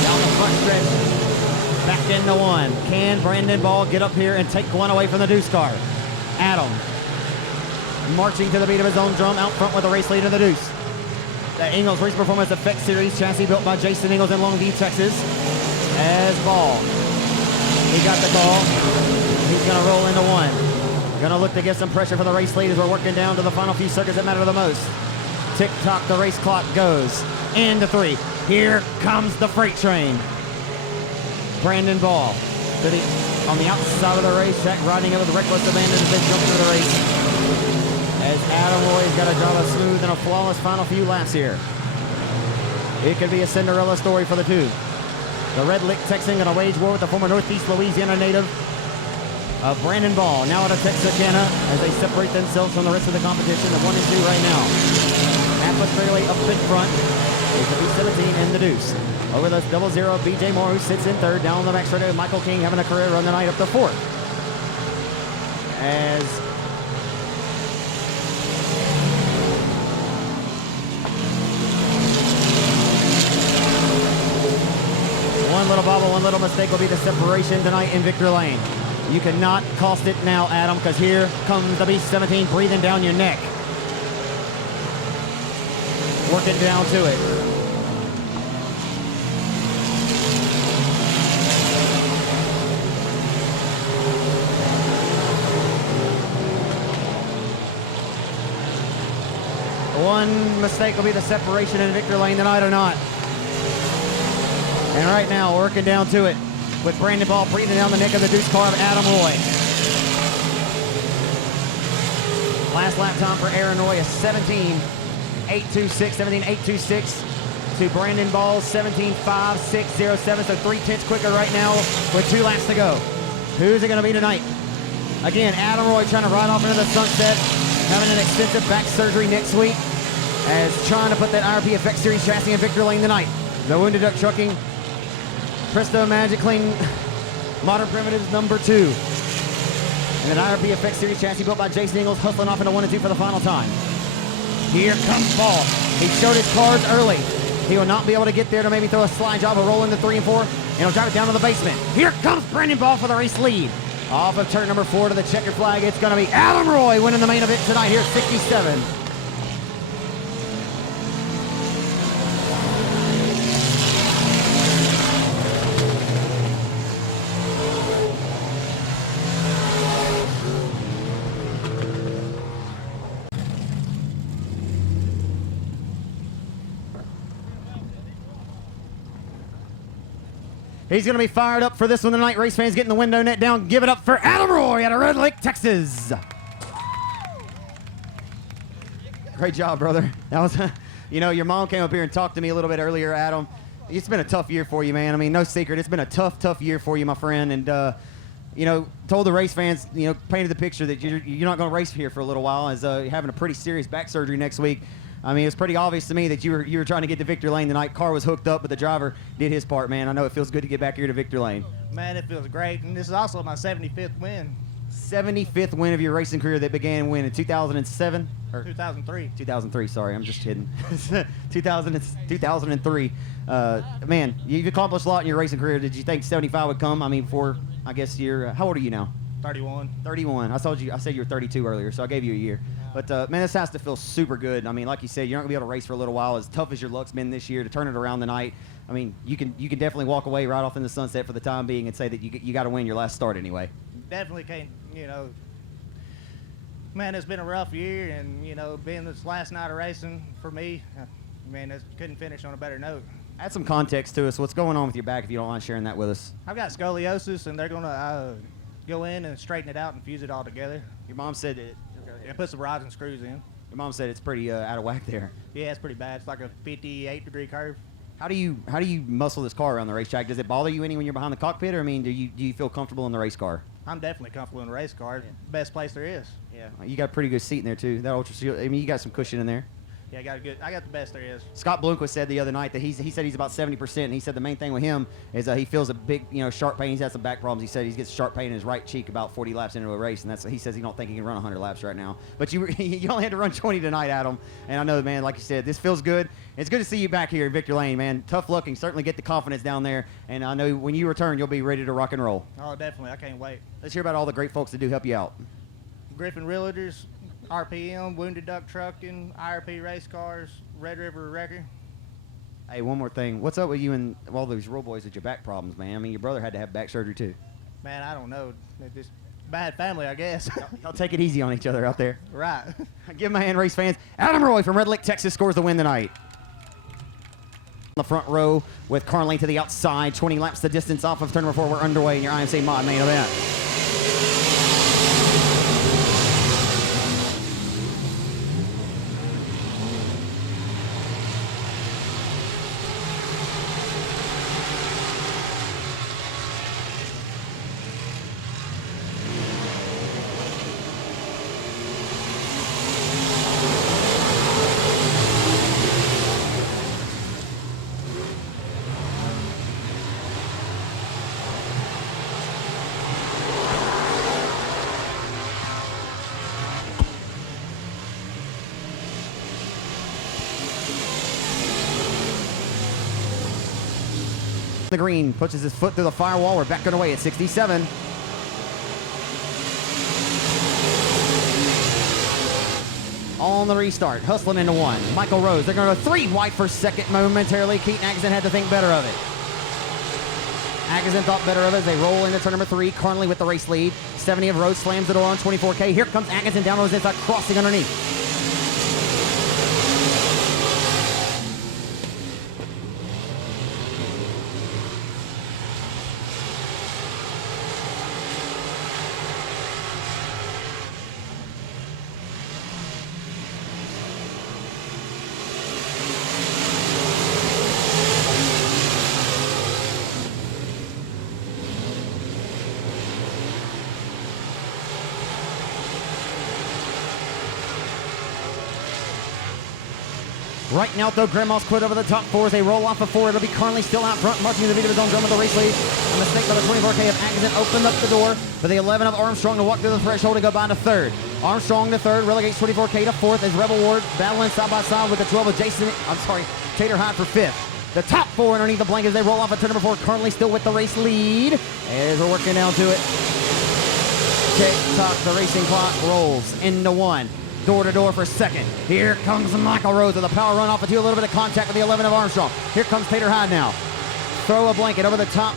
Down the front stretch. Back into 1. Can Brandon Ball get up here and take one away from the Deuce car? Adam marching to the beat of his own drum out front with the race lead of the Deuce. The Ingles Race Performance Effect Series chassis built by Jason Ingles in Longview, Texas. As Ball. He got the call. He's going to roll into 1. Going to look to get some pressure for the race lead as we're working down to the final few seconds that matter the most. Tick-tock, the race clock goes. Into 3. Here comes the freight train. Brandon Ball on the outside of the racetrack, riding it with reckless abandon as they jump through the race. As Adam Roy's got to drive a smooth and a flawless final few laps here. It could be a Cinderella story for the two. The Red Lick Texan going to wage war with the former Northeast Louisiana native of Brandon Ball, now out of Texarkana, as they separate themselves from the rest of the competition at 1 and 2 right now. Half a straightaway up in front is the B-17 and the Deuce. Over the 00, BJ Moore, who sits in third. Down the back straightaway, Michael King having a career run tonight up to 4th. As one little bobble, one little mistake will be the separation tonight in Victor Lane. You cannot cost it now, Adam, because here comes the B-17 breathing down your neck. Working down to it. One mistake will be the separation in Victor Lane tonight or not. And right now, working down to it with Brandon Ball breathing down the neck of the Deuce car of Adam Roy. Last lap time for Aaron Roy is 17.826, 17.826 to Brandon Ball's 17.5607, so 3/10 quicker right now with 2 laps to go. Who's it going to be tonight? Again, Adam Roy trying to ride off into the sunset, having an extensive back surgery next week, as trying to put that IRP Effect Series chassis in Victor Lane tonight. The Wounded Duck Trucking Presto Magic Clean Modern Primitives number 2. And an IRP Effect Series chassis built by Jason Ingles, hustling off into 1 and 2 for the final time. Here comes Ball. He showed his cards early. He will not be able to get there to maybe throw a slide job or roll into 3 and 4, and he'll drive it down to the basement. Here comes Brandon Ball for the race lead. Off of turn number 4 to the checkered flag, it's going to be Adam Roy winning the main event tonight here at 67. He's going to be fired up for this one tonight. Race fans getting the window net down. Give it up for Adam Roy out of Red Lake, Texas. Great job, brother. That was, you know, your mom came up here and talked to me a little bit earlier, Adam. It's been a tough year for you, man. I mean, no secret. It's been a tough, tough year for you, my friend. And, you know, told the race fans, you know, painted the picture that you're not going to race here for a little while, as you're having a pretty serious back surgery next week. I mean, it was pretty obvious to me that you were trying to get to Victor Lane tonight. Car was hooked up, but the driver did his part, man. I know it feels good to get back here to Victor Lane. Man, it feels great, and this is also my 75th win. 75th win of your racing career that began when in 2007? Or 2003. 2003, sorry, I'm just kidding. 2003. Man, you've accomplished a lot in your racing career. Did you think 75 would come? I mean, for, I guess, how old are you now? 31. 31. I said you were 32 earlier, so I gave you a year. But, man, this has to feel super good. I mean, like you said, you're not going to be able to race for a little while. As tough as your luck's been this year to turn it around tonight, I mean, you can definitely walk away right off in the sunset for the time being and say that you got to win your last start anyway. Definitely can't, man, it's been a rough year, and, being this last night of racing for me, man, I couldn't finish on a better note. Add some context to us. What's going on with your back if you don't mind sharing that with us? I've got scoliosis, and they're going to go in and straighten it out and fuse it all together. Your mom said it. And put some rods and screws in. Your mom said it's pretty out of whack there. Yeah, it's pretty bad. It's like a 58-degree curve. How do you muscle this car around the racetrack? Does it bother you any when you're behind the cockpit, or I mean, do you feel comfortable in the race car? I'm definitely comfortable in a race car. Best place there is. Yeah. You got a pretty good seat in there too. That ultra seal. I mean, you got some cushion in there. Yeah, I got the best there is. Scott Bloomquist said the other night that he said he's about 70%, and he said the main thing with him is he feels a big, sharp pain. He's had some back problems. He said he gets sharp pain in his right cheek about 40 laps into a race, and he says he don't think he can run 100 laps right now. But you only had to run 20 tonight, Adam, and I know, man, like you said, this feels good. It's good to see you back here in Victor Lane, man. Tough luck, and certainly get the confidence down there, and I know when you return, you'll be ready to rock and roll. Oh, definitely. I can't wait. Let's hear about all the great folks that do help you out. Griffin Realtors, RPM, Wounded Duck Trucking, IRP Race Cars, Red River Wrecker. Hey, one more thing. What's up with you and all those roll boys with your back problems, man? I mean, your brother had to have back surgery, too. Man, I don't know. They're just bad family, I guess. Y'all take it easy on each other out there. Right. Give him a hand, race fans. Adam Roy from Red Lake, Texas scores the win tonight. On the front row with Carnley to the outside. 20 laps the distance off of turn number 4. We're underway in your IMC Mod main event. The green pushes his foot through the firewall. We're back underway at 67. On the restart, hustling into 1. Michael Rose, they're going to go 3 wide for second momentarily. Keaton Atkinson had to think better of it. Atkinson thought better of it as they roll into turn number 3. Carnley with the race lead. 70 of Rose slams the door on 24K. Here comes Atkinson down on his inside, crossing underneath. Right now, though, Grandma's quit over the top 4 as they roll off of 4. It'll be Carnley still out front, marching to the beat of his own drum with the race lead. A mistake by the 24K of Atkinson opened up the door for the 11 of Armstrong to walk through the threshold and go by to 3rd. Armstrong to 3rd, relegates 24K to 4th as Rebel Ward battling side by side with the 12 of Tater Hyde for 5th. The top 4 underneath the blanket as they roll off at turn number 4. Carnley still with the race lead as we're working down to it. Tick-tock, the racing clock rolls into 1. Door to door for second. Here comes Michael Rose with a power run off the 2, a little bit of contact with the 11 of Armstrong. Here comes Tater Hyde now. Throw a blanket over the top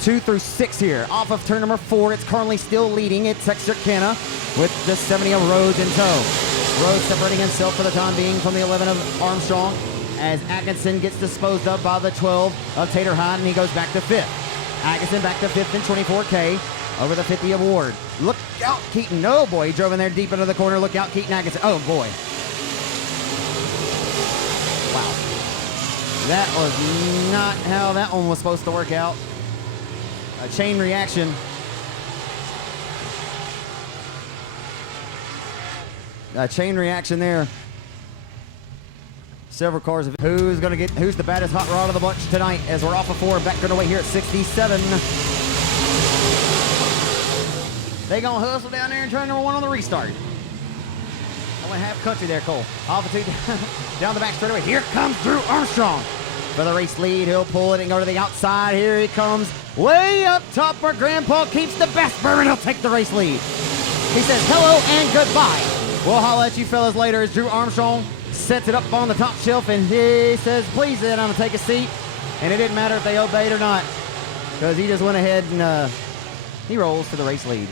2 through 6 here. Off of turn number 4, it's Carnley still leading at Texarkana with the 70 of Rhodes in tow. Rhodes separating himself for the time being from the 11 of Armstrong as Atkinson gets disposed of by the 12 of Tater Hyde, and he goes back to 5th. Atkinson back to 5th in 24K. Over the 50 of Ward. Look out, Keaton. Oh, boy. He drove in there deep into the corner. Look out, Keaton Atkinson. Oh, boy. Wow. That was not how that one was supposed to work out. A chain reaction. A chain reaction there. Several cars. Who's the baddest hot rod of the bunch tonight as we're off of 4, back away here at 67. They gonna hustle down there and turn number 1 on the restart. Only half country there, Cole. Off the 2 down the back straightaway. Here comes Drew Armstrong. for the race lead. He'll pull it and go to the outside. Here he comes. Way up top where Grandpa keeps the best bourbon. He'll take the race lead. He says hello and goodbye. We'll holler at you fellas later as Drew Armstrong sets it up on the top shelf and he says, please sit down and take a seat. And it didn't matter if they obeyed or not because he just went ahead and he rolls to the race lead.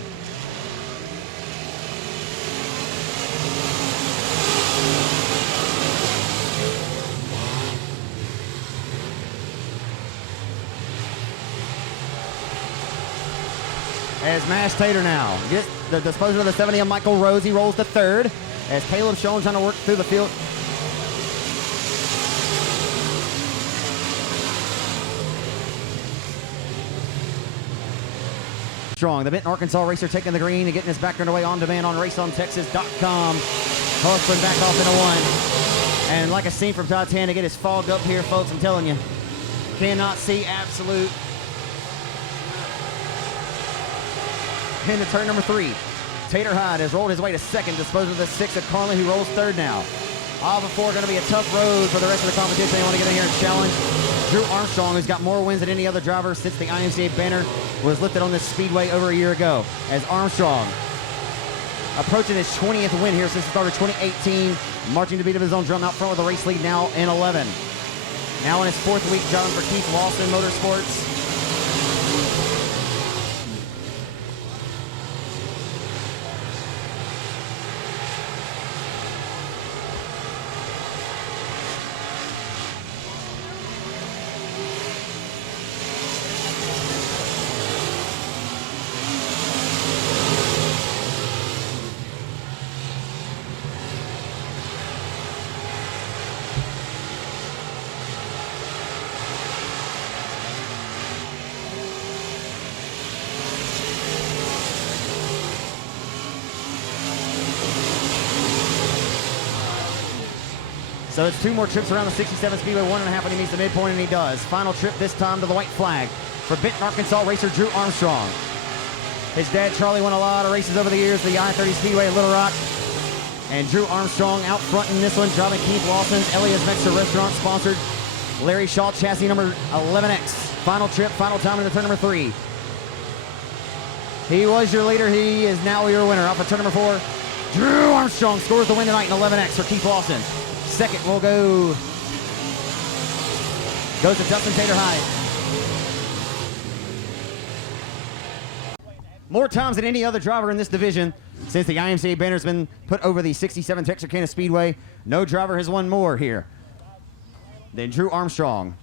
As Mash Tater now gets the disposal of the 70 of Michael Rose. He rolls to third as Caleb Schoen trying to work through the field. Strong, the Benton, Arkansas racer taking the green and getting his back underway on demand on raceontexas.com. Hustling back off into one. And like a scene from Titanic, it is fogged up here, folks. I'm telling you, cannot see absolute. Into turn number 3. Tater Hyde has rolled his way to second, disposing of the 6 of Carlin, who rolls third now. All before going to be a tough road for the rest of the competition. They want to get in here and challenge Drew Armstrong, who's got more wins than any other driver since the IMCA banner was lifted on this speedway over a year ago. As Armstrong approaching his 20th win here since the start of 2018, marching to beat of his own drum out front with the race lead now in 11. Now in his 4th week driving for Keith Lawson Motorsports. So it's 2 more trips around the 67 Speedway, 1.5 when he meets the midpoint, and he does. Final trip this time to the white flag for Benton, Arkansas racer Drew Armstrong. His dad, Charlie, won a lot of races over the years, the I-30 Speedway at Little Rock. And Drew Armstrong out front in this one, driving Keith Lawson's Elia's Mexican Restaurant sponsored Larry Shaw chassis number 11X. Final trip, final time into turn number 3. He was your leader. He is now your winner. Out for turn number 4. Drew Armstrong scores the win tonight in 11X for Keith Lawson. Second will goes to Justin Tater Hyde. More times than any other driver in this division since the IMCA banner's been put over the 67 Texarkana Speedway. No driver has won more here than Drew Armstrong.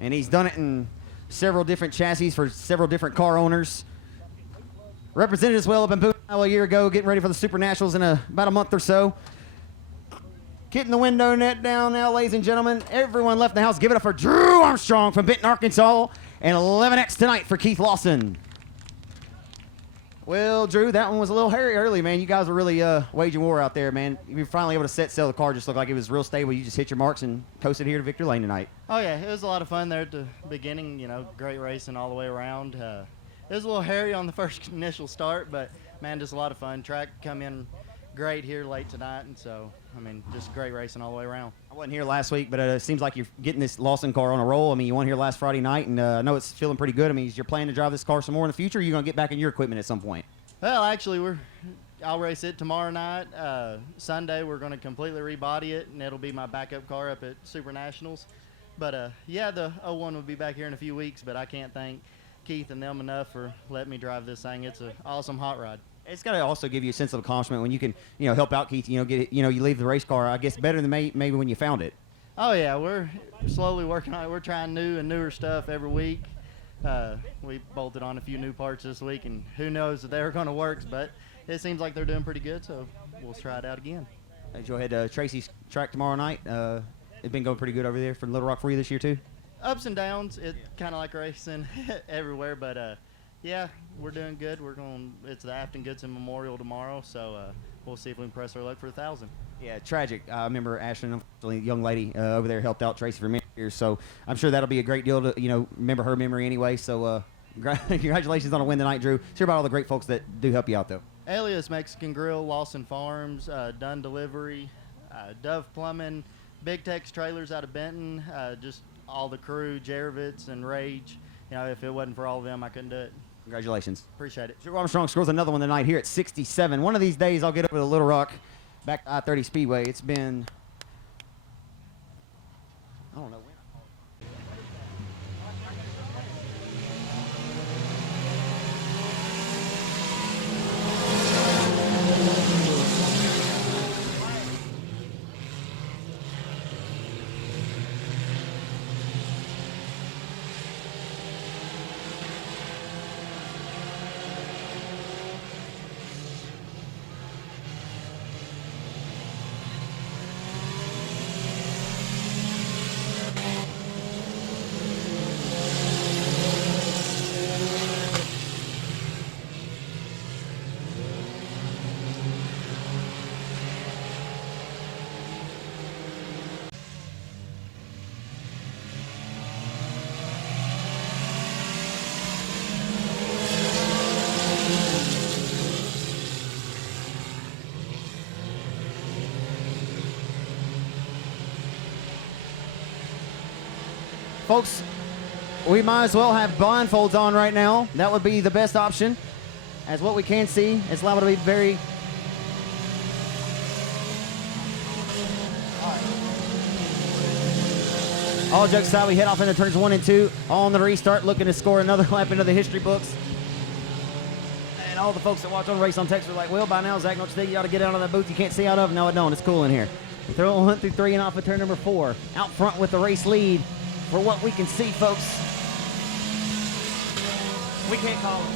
And he's done it in several different chassis for several different car owners. Represented as well up in Boone, Iowa a year ago, getting ready for the Super Nationals in about a month or so. Getting the window net down now, ladies and gentlemen. Everyone left the house. Give it up for Drew Armstrong from Benton, Arkansas. And 11X tonight for Keith Lawson. Well, Drew, that one was a little hairy early, man. You guys were really waging war out there, man. You were finally able to set sail. The car just looked like it was real stable. You just hit your marks and coasted here to Victory Lane tonight. Oh, yeah. It was a lot of fun there at the beginning. You know, great racing all the way around. It was a little hairy on the first initial start, but, man, just a lot of fun. Track come in great here late tonight, and so, I mean, just great racing all the way around. I wasn't here last week, but it seems like you're getting this Lawson car on a roll. I mean, you won here last Friday night, and I know it's feeling pretty good. I mean, is your plan to drive this car some more in the future, or are you going to get back in your equipment at some point? Well, actually, I'll race it tomorrow night. Sunday, we're going to completely rebody it, and it'll be my backup car up at Super Nationals. But, yeah, the 01 will be back here in a few weeks, but I can't thank Keith and them enough for letting me drive this thing. It's an awesome hot rod. It's got to also give you a sense of accomplishment when you can, help out Keith. Get it. You leave the race car, I guess, better than maybe when you found it. Oh yeah, we're slowly working on it. We're trying new and newer stuff every week. We bolted on a few new parts this week, and who knows if they're going to work, but it seems like they're doing pretty good. So we'll try it out again. Did you head Tracy's track tomorrow night? It's been going pretty good over there for Little Rock for you this year too. Ups and downs. It's kind of like racing everywhere, but. Yeah, we're doing good. It's the Afton Goodson Memorial tomorrow, so we'll see if we can press our luck for 1,000. Yeah, tragic. I remember Ashton, the young lady over there, helped out Tracy for many years, so I'm sure that'll be a great deal to remember her memory anyway. So congratulations on a win tonight, Drew. Sure about all the great folks that do help you out though. Elias Mexican Grill, Lawson Farms, Dunn Delivery, Dove Plumbing, Big Tex trailers out of Benton, just all the crew, Jarovitz and Rage. You know, if it wasn't for all of them, I couldn't do it. Congratulations. Appreciate it. Armstrong scores another one tonight here at 67. One of these days, I'll get over to Little Rock, back to I-30 Speedway. It's been, I don't know when. Folks, we might as well have blindfolds on right now. That would be the best option. As what we can see, it's liable to be very... All jokes aside, we head off into turns 1 and 2. All on the restart, looking to score another lap into the history books. And all the folks that watch on Race on Texas are like, well, by now, Zach, don't you think you ought to get out of that booth you can't see out of? No, I don't. It's cool in here. We throw 1 through 3 and off at turn number 4. Out front with the race lead. For what we can see, folks, we can't call it.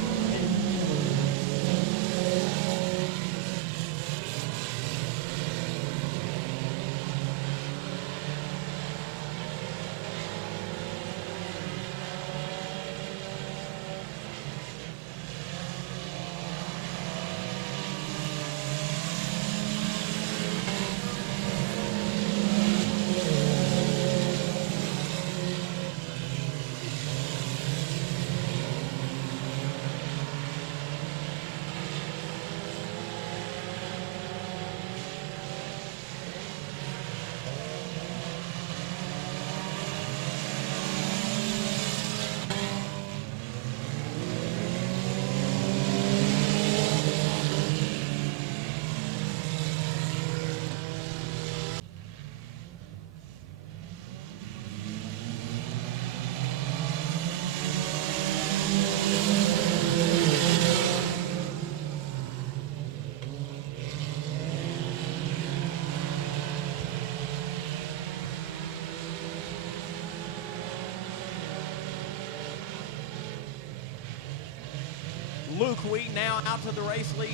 Luke Wheat now out to the race lead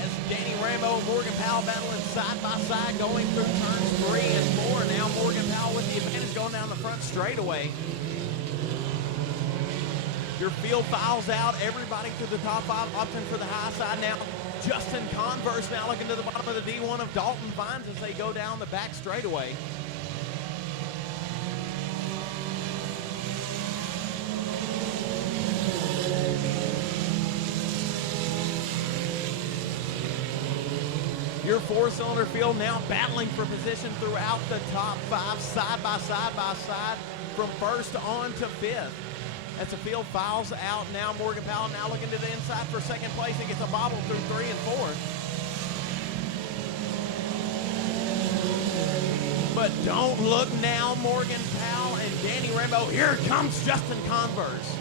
as Danny Rambo and Morgan Powell battling side by side going through turns 3 and 4. Now Morgan Powell with the advantage going down the front straightaway. Your field files out, everybody to the top 5, opting for the high side now. Justin Converse now looking to the bottom of the D1 of Dalton Vines as they go down the back straightaway. Your 4-cylinder field now battling for position throughout the top 5, side by side, from first on to 5th. As the field files out now, Morgan Powell now looking to the inside for second place. He gets a bobble through 3 and 4. But don't look now, Morgan Powell and Danny Rambo. Here comes Justin Converse.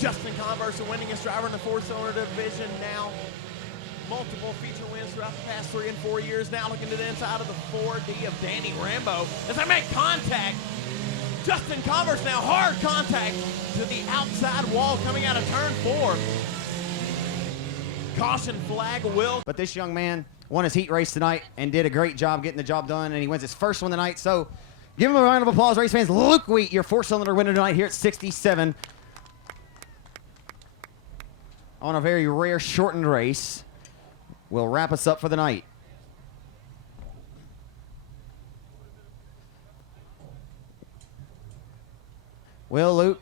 Justin Converse, the winningest driver in the 4-cylinder division now. Multiple feature wins throughout the past 3 and 4 years. Now looking to the inside of the 4D of Danny Rambo as they make contact. Justin Converse now hard contact to the outside wall coming out of turn 4. Caution flag will. But this young man won his heat race tonight and did a great job getting the job done, and he wins his first one tonight. So give him a round of applause, race fans. Luke Wheat, your 4-cylinder winner tonight here at 67 on a very rare shortened race. Will wrap us up for the night. Well, Luke,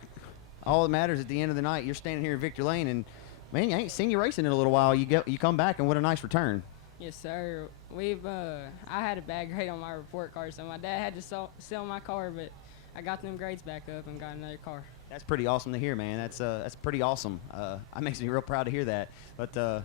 all that matters at the end of the night, you're standing here in Victory Lane, and man, I ain't seen you racing in a little while. You come back and what a nice return. Yes, sir. I had a bad grade on my report card, so my dad had to sell my car, but I got them grades back up and got another car. That's pretty awesome to hear, man. That's pretty awesome. That makes me real proud to hear that. But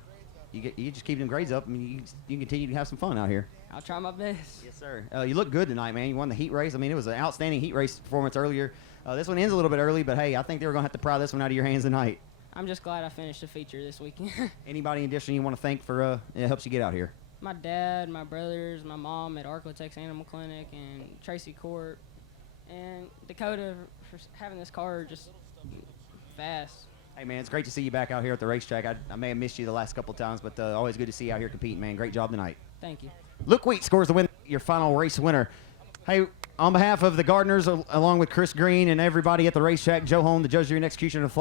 you just keep them grades up. I mean, you can continue to have some fun out here. I'll try my best. Yes, sir. You look good tonight, man. You won the heat race. I mean, it was an outstanding heat race performance earlier. This one ends a little bit early, but hey, I think they were going to have to pry this one out of your hands tonight. I'm just glad I finished the feature this weekend. Anybody in addition you want to thank for it helps you get out here? My dad, my brothers, my mom at Arklatex Animal Clinic, and Tracy Court, and Dakota for having this car just fast. Hey, man, it's great to see you back out here at the racetrack. I may have missed you the last couple of times, but always good to see you out here competing, man. Great job tonight. Thank you. Luke Wheat scores the win, your final race winner. Hey, on behalf of the Gardeners, along with Chris Green and everybody at the racetrack, Joe Holm, the judge, jury, and executioner of the flag.